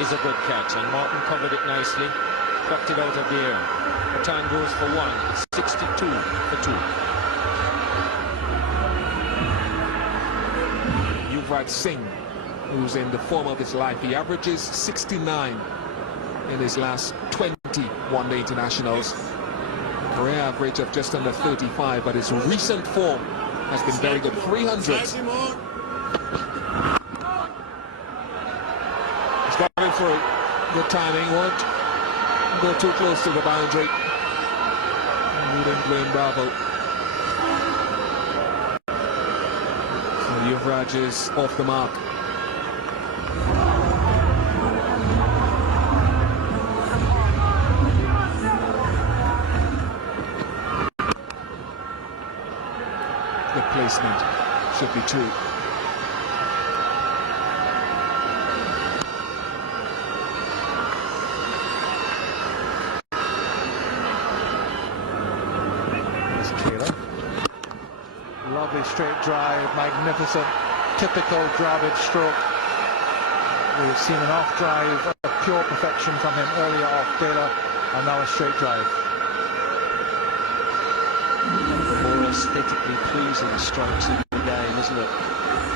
is a good catch. And Morton covered it nicely. Plucked it out of the air. Pathan goes for 1. It's 62 for 2. Yuvraj Singh, who's in the form of his life. He averages 69 in his last 20 one-day internationals. Career average of just under 35, but his recent form has been very good. 300. He's got it for good timing. Won't go too close to the boundary. Wouldn't blame Bravo. So Yuvraj is off the mark. The placement should be true. Taylor. Lovely straight drive, magnificent, typical Dravid stroke. We've seen an off drive, a pure perfection from him earlier off Taylor, and now a straight drive. More aesthetically pleasing strokes in the game, isn't it?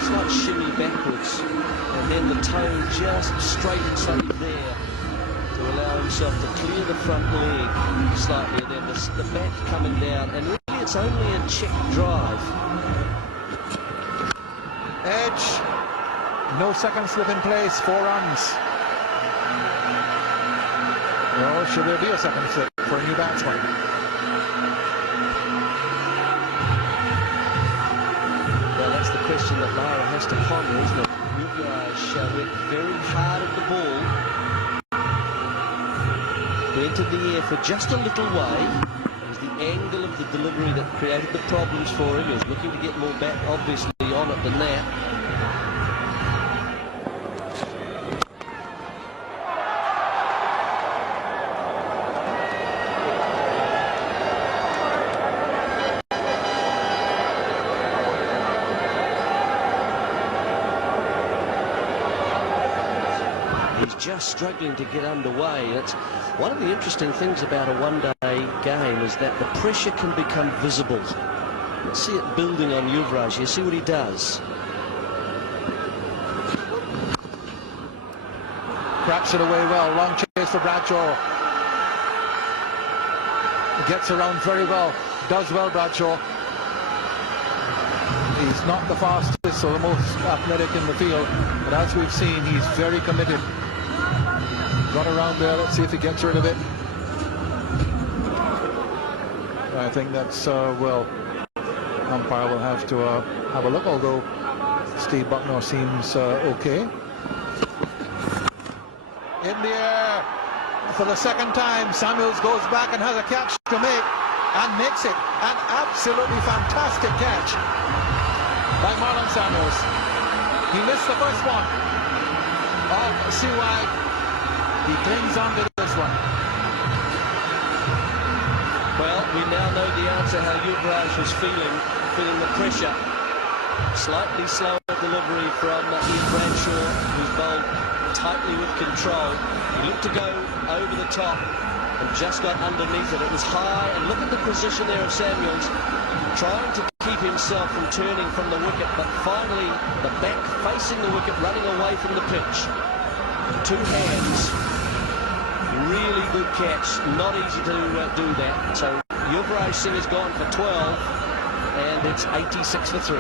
Slight shimmy backwards, and then the toe just straight inside there to allow himself to clear the front leg slightly, and then the back coming down, and really it's only a check drive. Edge, no second slip in place, 4 runs. No, should there be a second slip for a new batsman? Well, that's the question that Lara has to ponder, isn't it? Yuvraj went very hard at the ball, went in the air for just a little way. It was the angle of the delivery that created the problems for him. He was looking to get more back, obviously, on it than that. Just struggling to get underway. It's one of the interesting things about a one-day game is that the pressure can become visible. Let's see it building on Yuvraj here. See what he does. Cracks it away well. Long chase for Bradshaw. Gets around very well. Does well, Bradshaw. He's not the fastest or the most athletic in the field, but as we've seen, he's very committed. Got around there. Let's see if he gets rid of it. I think that's, well, umpire will have to have a look, although Steve Bucknor seems okay. In the air for the second time. Samuels goes back and has a catch to make and makes it. An absolutely fantastic catch. by Marlon Samuels. He missed the first one of Siwai. He clings on to this one. Well, we now know the answer how Yuvraj was feeling the pressure. Slightly slower delivery from Ian Bradshaw, who's bowled tightly with control. He looked to go over the top and just got underneath it. It was high, and look at the position there of Samuels, trying to keep himself from turning from the wicket, but finally the back facing the wicket, running away from the pitch. Two hands. Really good catch. Not easy to do that. So Yuvraj Singh has gone for 12, and it's 86 for 3.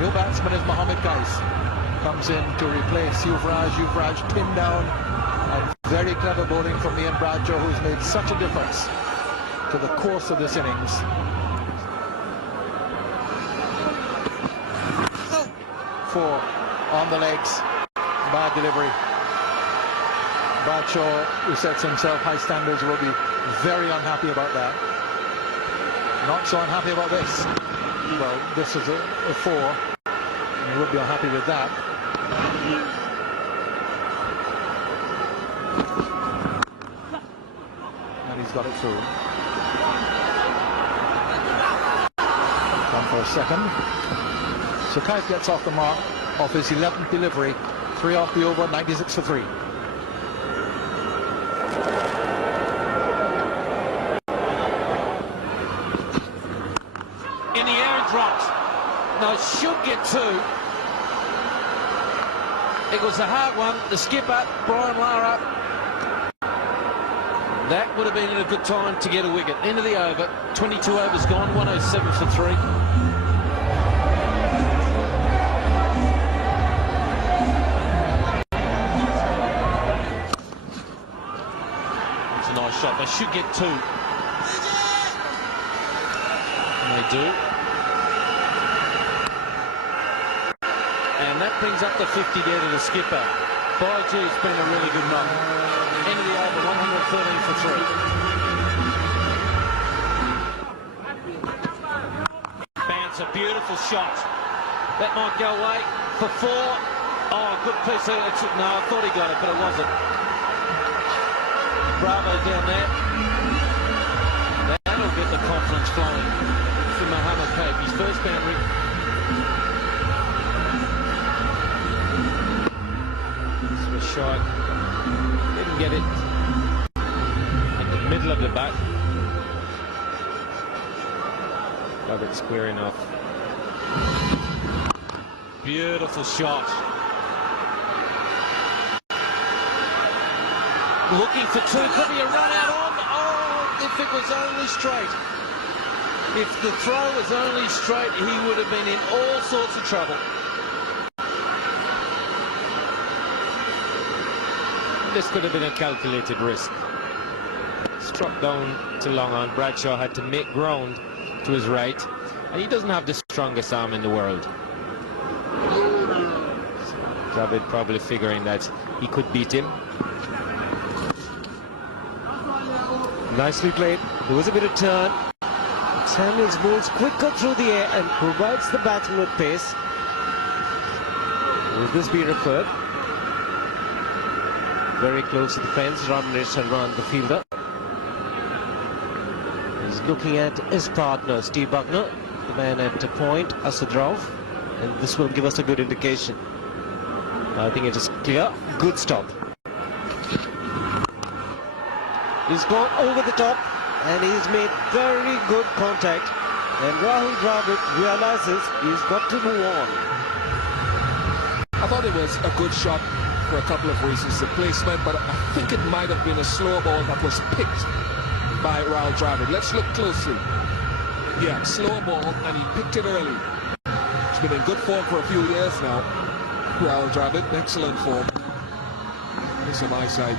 New batsman is Mohammad Qais. Comes in to replace Yuvraj. Yuvraj pinned down, and very clever bowling from Ian Bradshaw, who's made such a difference to the course of this innings. Four on the legs. Bad delivery. Bradshaw, who sets himself high standards, will be very unhappy about that. Not so unhappy about this. Well, this is a 4. He would be unhappy with that. And he's got it through. Gone for a second. So Qais gets off the mark off his 11th delivery. 3 off the over, 96 for 3. In the air and dropped. No, should get 2. It was a hard one. The skipper, Brian Lara. That would have been a good time to get a wicket. End of the over. 22 overs gone. 107 for 3. It's a nice shot. They should get 2. And they do. And that brings up the 50 there to the skipper. By gee, it's been a really good knock. End of the over, 113 for 3. Bounce, a beautiful shot. That might go away for 4. Oh, good piece of it. No, I thought he got it, but it wasn't. Bravo down there. That'll get the confidence flowing for Mohammad Qais. His first boundary. Shot, didn't get it in the middle of the bat. Got it square enough. Beautiful shot. Looking for 2, could be a run out on. Oh, if it was only straight. If the throw was only straight, he would have been in all sorts of trouble. This could have been a calculated risk. Struck down to long on. Bradshaw had to make ground to his right, and he doesn't have the strongest arm in the world. Dravid probably figuring that he could beat him. Nicely played. There was a bit of turn. Samuels moves quicker through the air and provides the batsman with pace. Will this be referred? Very close to the fence, Ramnesh Sharman, the fielder. He's looking at his partner, Steve Buckner, the man at the point, Asad Rauf, and this will give us a good indication. I think it is clear. Good stop. He's gone over the top, and he's made very good contact. And Rahul Dravid realizes he's got to move on. I thought it was a good shot for a couple of reasons, the placement, but I think it might have been a slow ball that was picked by Rahul Dravid. Let's look closely. Yeah, slow ball, and he picked it early. He's been in good form for a few years now. Rahul Dravid, excellent form. Here's some eyesight.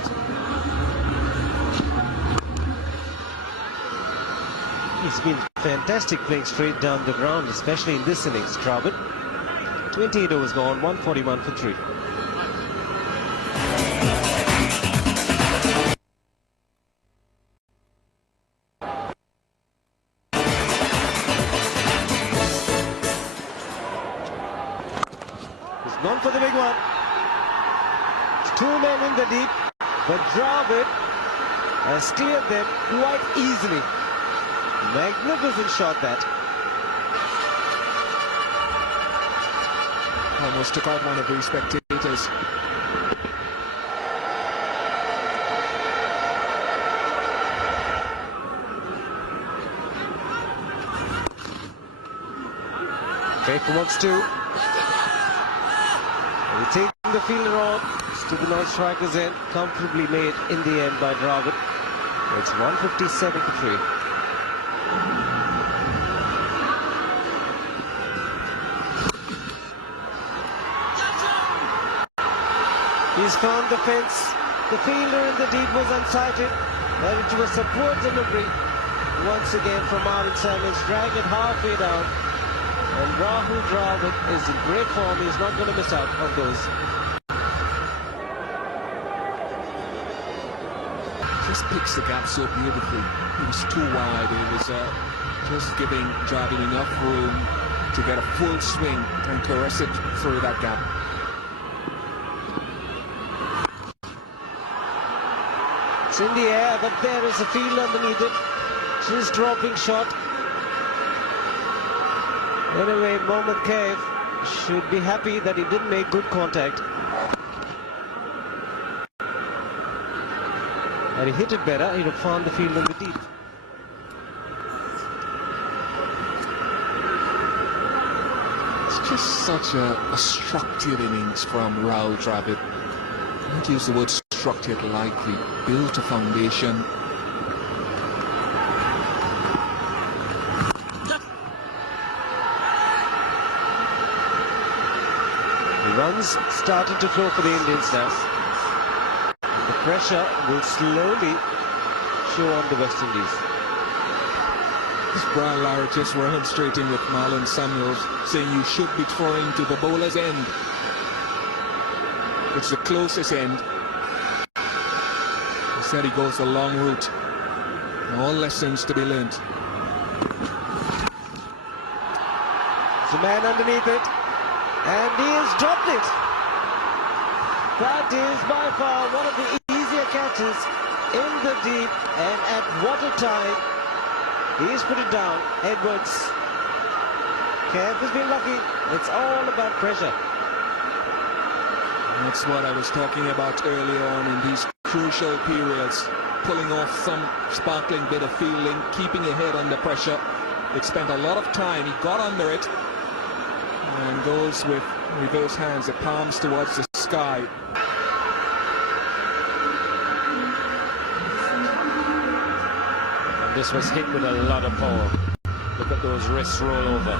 He's been fantastic playing straight down the ground, especially in this innings, Dravid. 28 overs gone, 141 for 3. gone for the big one. It's 2 men in the deep, but Dravid has cleared them quite easily. Magnificent shot that. Almost took out one of the spectators. Baker wants to. He's taking the fielder on. To the non-striker's end. Comfortably made in the end by Dravid. It's 157 for 3. He's found the fence. The fielder in the deep was unsighted, but it was a poor delivery. Once again from Marvin Samuels, drag it halfway down. And Rahul Dravid is in great form. He's not going to miss out on those. Just picks the gap so beautifully. It was too wide. It was just giving Dravid enough room to get a full swing and caress it through that gap. It's in the air, but there is a field underneath it. Just dropping shot. Anyway, Mohammad Kaif should be happy that he didn't make good contact. And he hit it better, he'd have found the field in the deep. It's just such a structured innings from Rahul Dravid. I don't use the word structured lightly. Built a foundation. The runs started to flow for the Indians now. The pressure will slowly show on the West Indies. This Brian Lara just remonstrating with Marlon Samuels, saying you should be throwing to the bowler's end. It's the closest end. He said he goes the long route. All lessons to be learnt. There's a man underneath it, and he has dropped it. That is by far one of the easier catches in the deep, and at what a time. He's put it down. Edwards. Kaif has been lucky. It's all about pressure. That's what I was talking about earlier on in these crucial periods. Pulling off some sparkling bit of fielding, keeping your head under pressure. It spent a lot of time. He got under it and goes with reverse hands, the palms towards the sky. And this was hit with a lot of power. Look at those wrists roll over.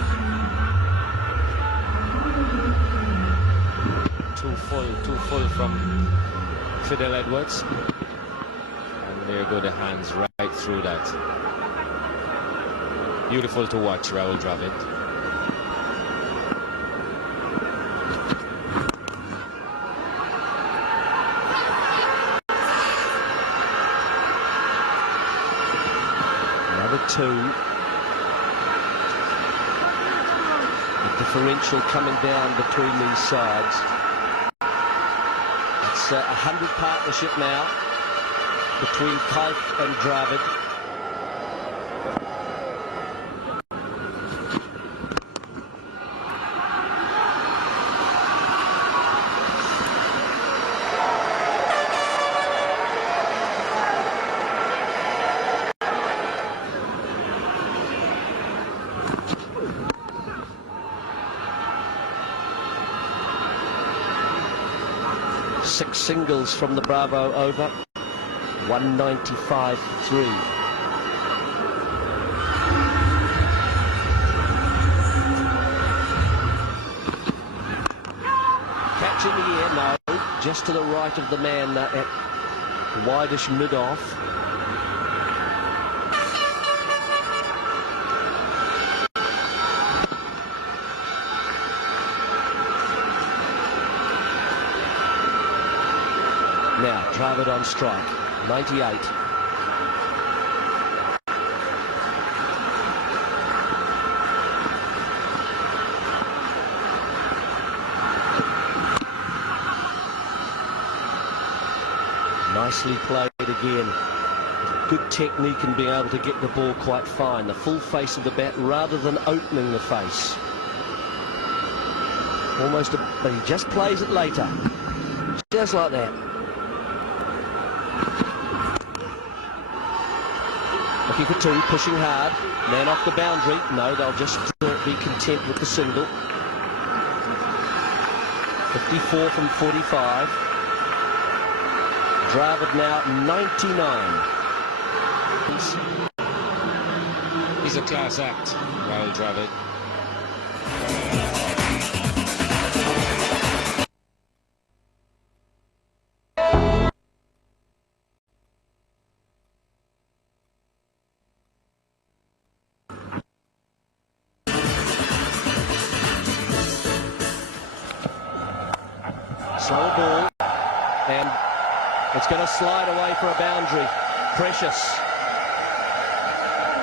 Too full from Fidel Edwards. And there go the hands right through that. Beautiful to watch, Rahul Dravid. Another 2. The differential coming down between these sides. It's a 100 partnership now between Kaif and Dravid. Six singles from the Bravo over. 195 for 3. Catch in the air, no. Just to the right of the man at widest mid-off. Now, Dravid on strike, 98. Nicely played again. Good technique and being able to get the ball quite fine. The full face of the bat rather than opening the face. Almost, but he just plays it later. Just like that. Looking for two, pushing hard. Man off the boundary. No, they'll just be content with the single. 54 from 45. Dravid now 99. He's a class act, Rahul Dravid. Slow ball, and it's going to slide away for a boundary. Precious.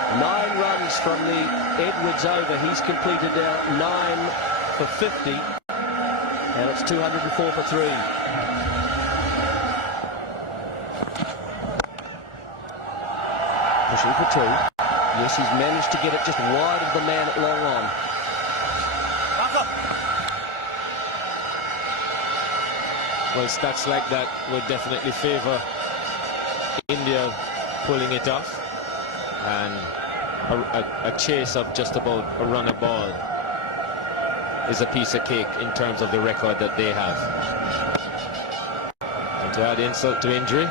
9 runs from the Edwards over. He's completed now 9 for 50, and it's 204 for 3. Pushing for 2. Yes, he's managed to get it just wide of the man at long on. Well, stats like that would definitely favour India pulling it off, and a chase of just about a run a ball is a piece of cake in terms of the record that they have. And to add insult to injury,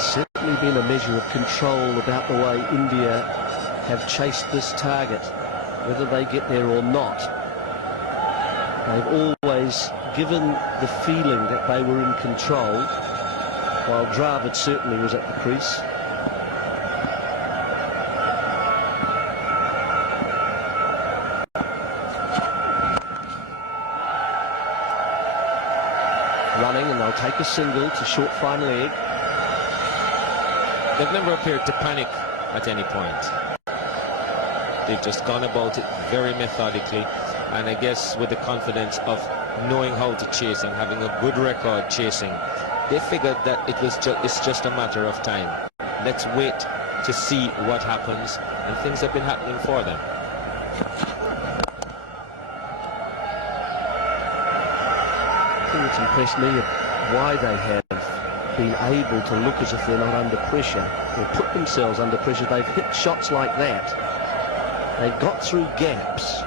Certainly been a measure of control about the way India have chased this target, whether they get there or not. They've always given the feeling that they were in control, while Dravid certainly was at the crease. Running, and they'll take a single to short fine leg. they've never appeared to panic at any point. They've just gone about it very methodically, and I guess with the confidence of knowing how to chase and having a good record chasing, they figured that it's just a matter of time. Let's wait to see what happens, and things have been happening for them. I think it's impressed me why they have been able to look as if they're not under pressure, or put themselves under pressure. They've hit shots like that. They've got through gaps,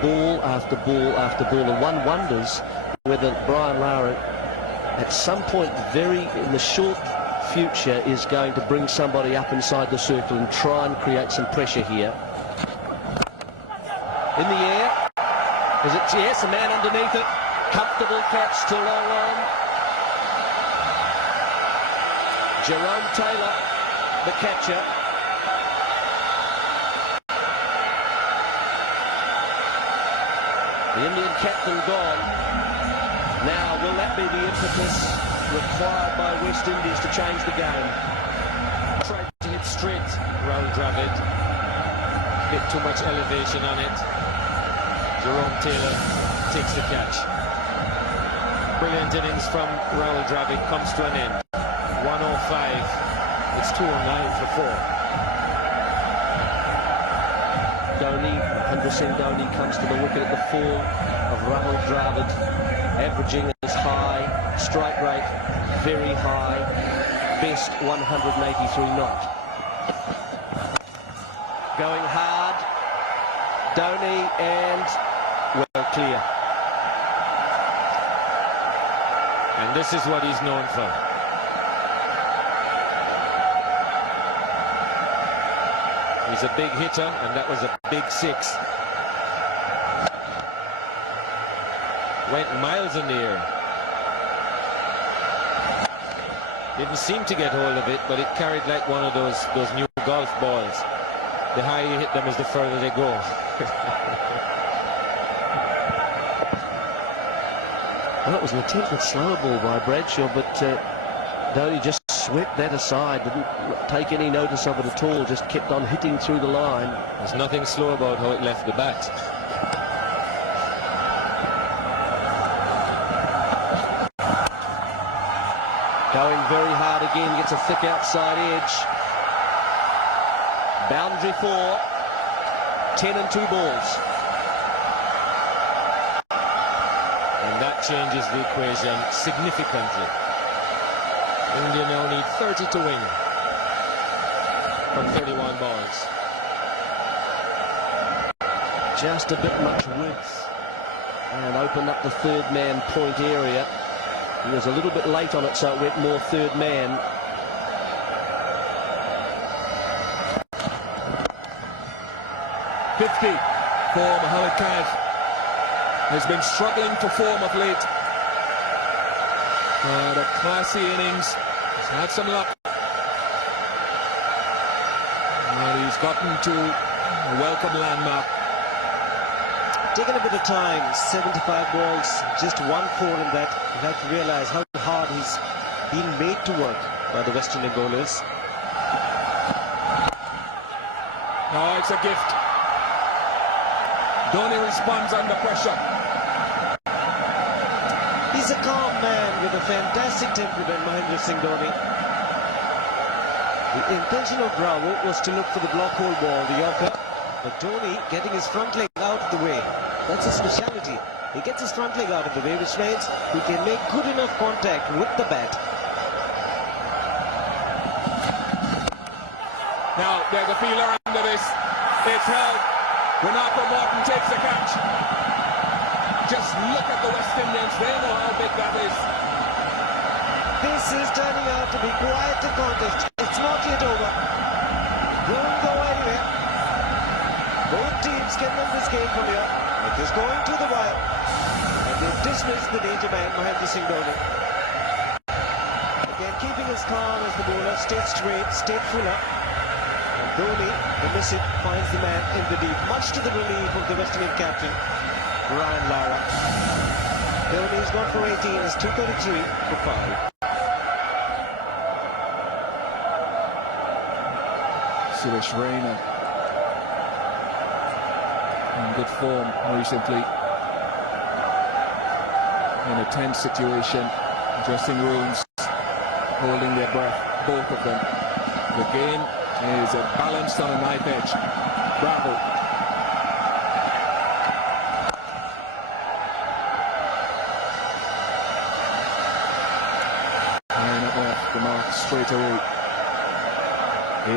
ball after ball after ball, and one wonders whether Brian Lara at some point in the short future is going to bring somebody up inside the circle and try and create some pressure here. In the air, is it? Yes, a man underneath it. Comfortable catch to long on. Jerome Taylor, the catcher. The Indian captain gone. Now, will that be the impetus required by West Indies to change the game? Tried to hit straight, Rahul Dravid. Bit too much elevation on it. Jerome Taylor takes the catch. Brilliant innings from Rahul Dravid comes to an end. 105. It's 209 for 4. Mahendra Singh Dhoni comes to the wicket at the fall of Rahul Dravid, averaging his high strike rate, very high, best 183 knot. Going hard, Dhoni, and well clear. And this is what he's known for. He's a big hitter, and that was a big 6. Went miles in the air. Didn't seem to get hold of it, but it carried like one of those new golf balls. The higher you hit them is the further they go. Well, it was an attempted slower ball by Bradshaw, but Dhoni just swept that aside, didn't take any notice of it at all, just kept on hitting through the line. There's nothing slow about how it left the bat. Going very hard again, gets a thick outside edge. Boundary 4, 10 and 2 balls. And that changes the equation significantly. India now need 30 to win from 31 balls. Just a bit much width and opened up the third man point area. He was a little bit late on it, so it went more third man. .50 for Mohammad Kaif. Has been struggling for form of late. A classy innings. He's had some luck. But he's gotten to a welcome landmark. Taken a bit of time, 75 balls, just 1-4 in that. You have to realize how hard he's been made to work by the West Indian bowlers. Oh, it's a gift. Dhoni responds under pressure. He's a calm man with a fantastic temperament, Mahendra Singh Dhoni. The intention of Bravo was to look for the block hole ball, the Yorker, but Dhoni getting his front leg out of the way. That's his speciality. He gets his front leg out of the way, which means he can make good enough contact with the bat. Now, there's a feeler under this. It's held. Renata Morton takes the catch. Just look at the West Indians. They know how big that is. This is turning out to be quite a contest. It's not yet over. Don't go anywhere. Both teams can win this game from here. It is going to the wire. And they've dismissed the danger man, Mahendra Singh Dhoni. Again, keeping as calm as the bowler, stayed straight, stayed fuller. And Dhoni, the miss it, finds the man in the deep, much to the relief of the West Indian captain, Brian Lara. Dhoni has gone for 18, is 233 for 5. Suresh Raina in good form recently. In a tense situation, dressing rooms, holding their breath, both of them. The game is balanced on a knife edge. Bravo. And off the mark straight away. 18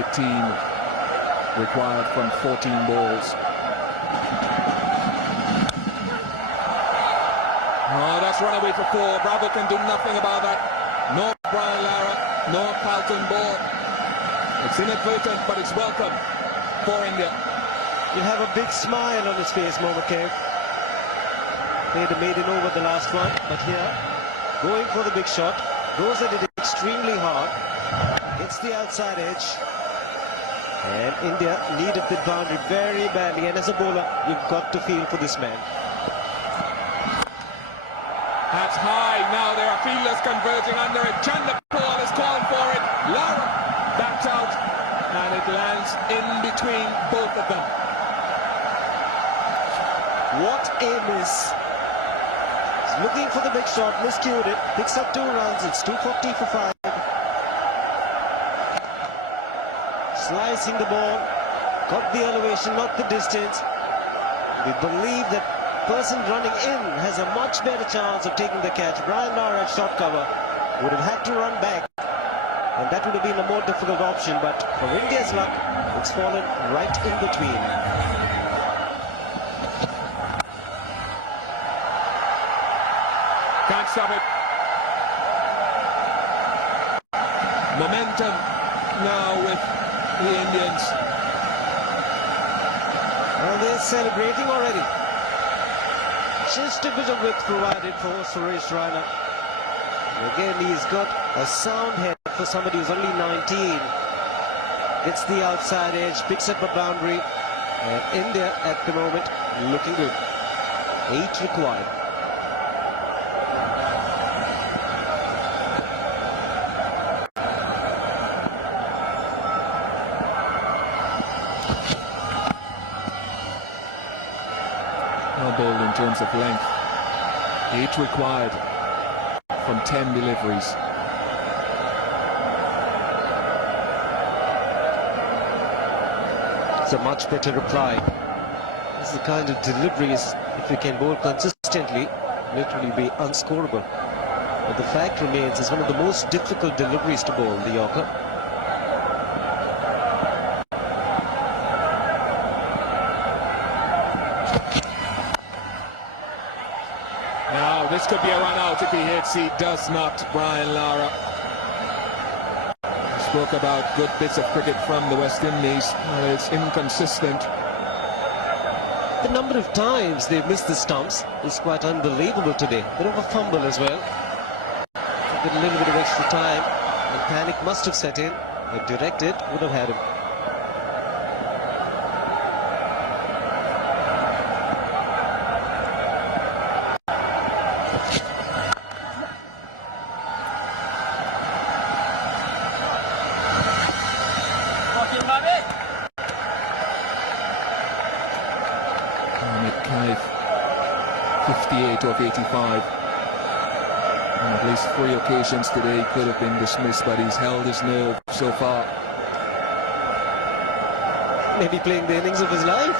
required from 14 balls. Oh, that's run away for 4. Bravo can do nothing about that. No Brian Lara, no Carlton ball. It's inadvertent, but it's welcome for India. You have a big smile on his face, Mohammad Kaif. They'd have made it over the last one, but here, going for the big shot, goes at it extremely hard, hits the outside edge, and India needed the boundary very badly, and as a bowler, you've got to feel for this man. That's high. Now there are fielders converging under it. Chanderpaul is calling for it. Lara backs out, and it lands in between both of them. What a miss. He's looking for the big shot, miscued it, picks up 2 runs, it's 240 for 5. Slicing the ball, got the elevation, not the distance. We believe that person running in has a much better chance of taking the catch. Brian Lara at short cover would have had to run back, and that would have been a more difficult option, but for India's luck, it's fallen right in between. Can't stop it. Momentum now with the Indians. Well, they're celebrating already. Just a bit of width provided for Suresh Raina. And again, he's got a sound head for somebody who's only 19. Gets the outside edge, picks up a boundary. And India at the moment looking good. 8 required. in terms of length. 8 required from 10 deliveries. It's a much better reply. This is the kind of deliveries, if you can bowl consistently, literally be unscorable. But the fact remains, it's one of the most difficult deliveries to bowl, the Yorker. Now, this could be a run out if he hits. He does not, Brian Lara. Spoke about good bits of cricket from the West Indies. Well, it's inconsistent. The number of times they've missed the stumps is quite unbelievable today. Bit of a fumble as well. With a little bit of extra time, and panic must have set in. If directed, would have had him. Ahmed Kaif, 58 of 85. On at least 3 occasions today could have been dismissed, but he's held his nerve so far. Maybe playing the innings of his life.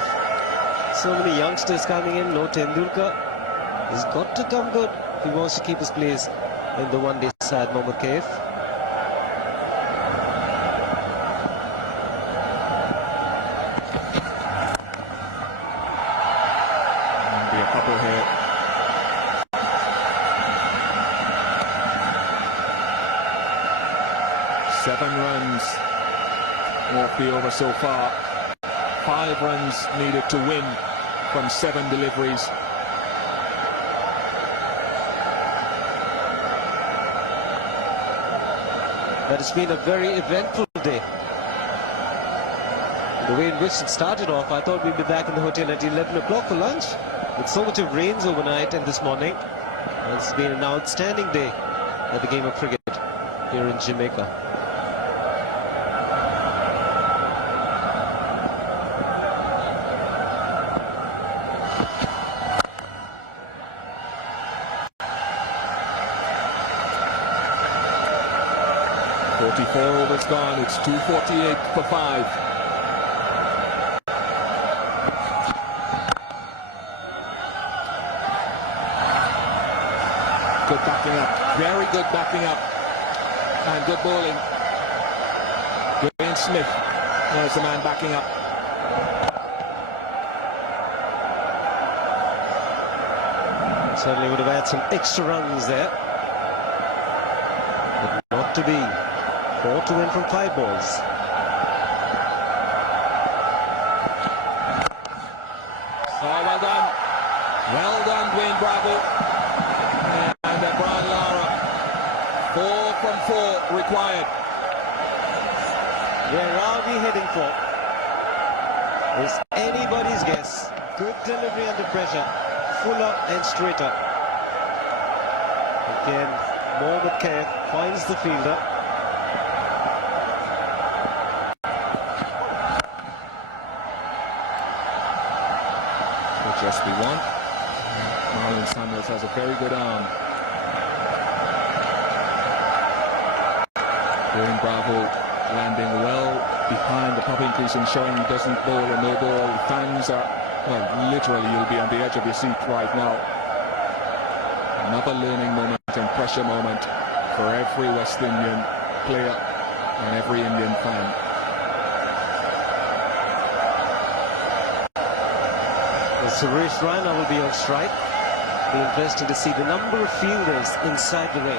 So many youngsters coming in, no Tendulkar. He's got to come good if he wants to keep his place in the one-day side, Mohammad Kaif. Be a couple here. Seven runs off the over so far. 5 runs needed to win from 7 deliveries. That has been a very eventful day. The way in which it started off, I thought we'd be back in the hotel at 11 o'clock for lunch. With so much of rains overnight and this morning, it's been an outstanding day at the game of cricket here in Jamaica. Overs gone. It's 248 for 5. Good backing up. Very good backing up. And good bowling. Dwayne Smith. There's the man backing up. Certainly would have had some extra runs there. But not to be. 4 to win from 5 balls. Oh, well done. Well done, Dwayne Bravo. And Brian Lara. 4 from 4 required. Where are we heading for? It's anybody's guess. Good delivery under pressure. Fuller and straighter. Again, Mohammad Kaif finds the fielder. Just be one. Marlon Samuels has a very good arm. Dwayne Bravo landing well behind the popping crease, ensuring he doesn't bowl a no ball. Fans are, well, literally you'll be on the edge of your seat right now. Another learning moment and pressure moment for every West Indian player and every Indian fan. Suresh Raina will be on strike. It'll be interesting to see the number of fielders inside the ring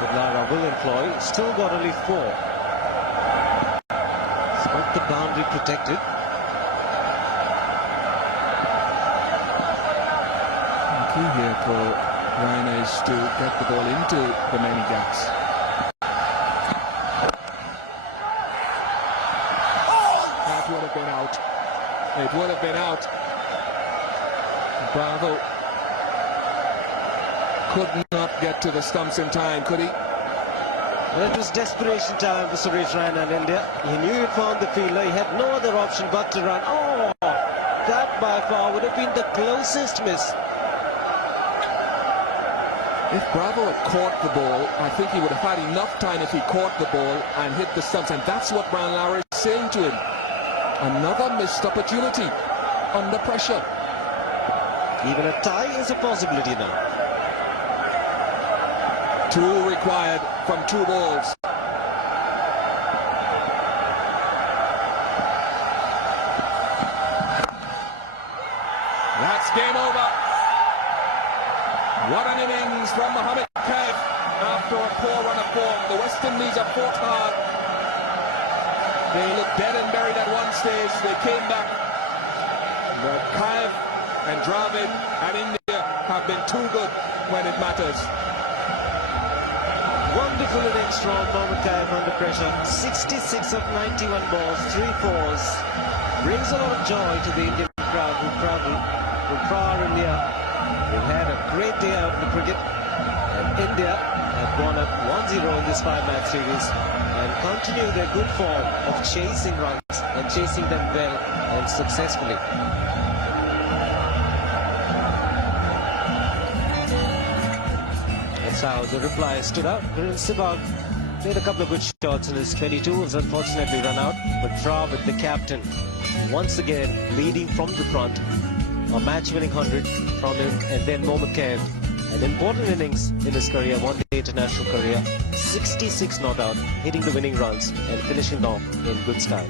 that Lara will employ. Still got only 4. It's got the boundary protected. The key here for Raina is to get the ball into the many gaps. That would have been out. It would have been out. Bravo could not get to the stumps in time, could he? Well, it was desperation time for Suresh Raina in India. He knew he'd found the fielder. He had no other option but to run. Oh, that by far would have been the closest miss. If Bravo had caught the ball, I think he would have had enough time if he caught the ball and hit the stumps, and that's what Brian Lara is saying to him. Another missed opportunity under pressure. Even a tie is a possibility now. 2 required from 2 balls. That's game over. What an innings from Mohammad Kaif after a poor run of form. The West Indies have fought hard. They looked dead and buried at one stage. They came back. But Kaif and Dravid and India have been too good when it matters. Wonderful innings from Mohammad Kaif under pressure. 66 of 91 balls, 3 fours. Brings a lot of joy to the Indian crowd who travel from far India. They've had a great day out in the cricket, and India have gone up 1-0 in this 5-match series and continue their good form of chasing runs and chasing them well and successfully. That's how the reply stood out. Prince Sehwag made a couple of good shots in his 22, was unfortunately run out, but Dravid, the captain, once again leading from the front. A match-winning 100 from him, and then Mohammad Kaif, an important innings in his career, one-day international career, 66 not out, hitting the winning runs and finishing off in good style.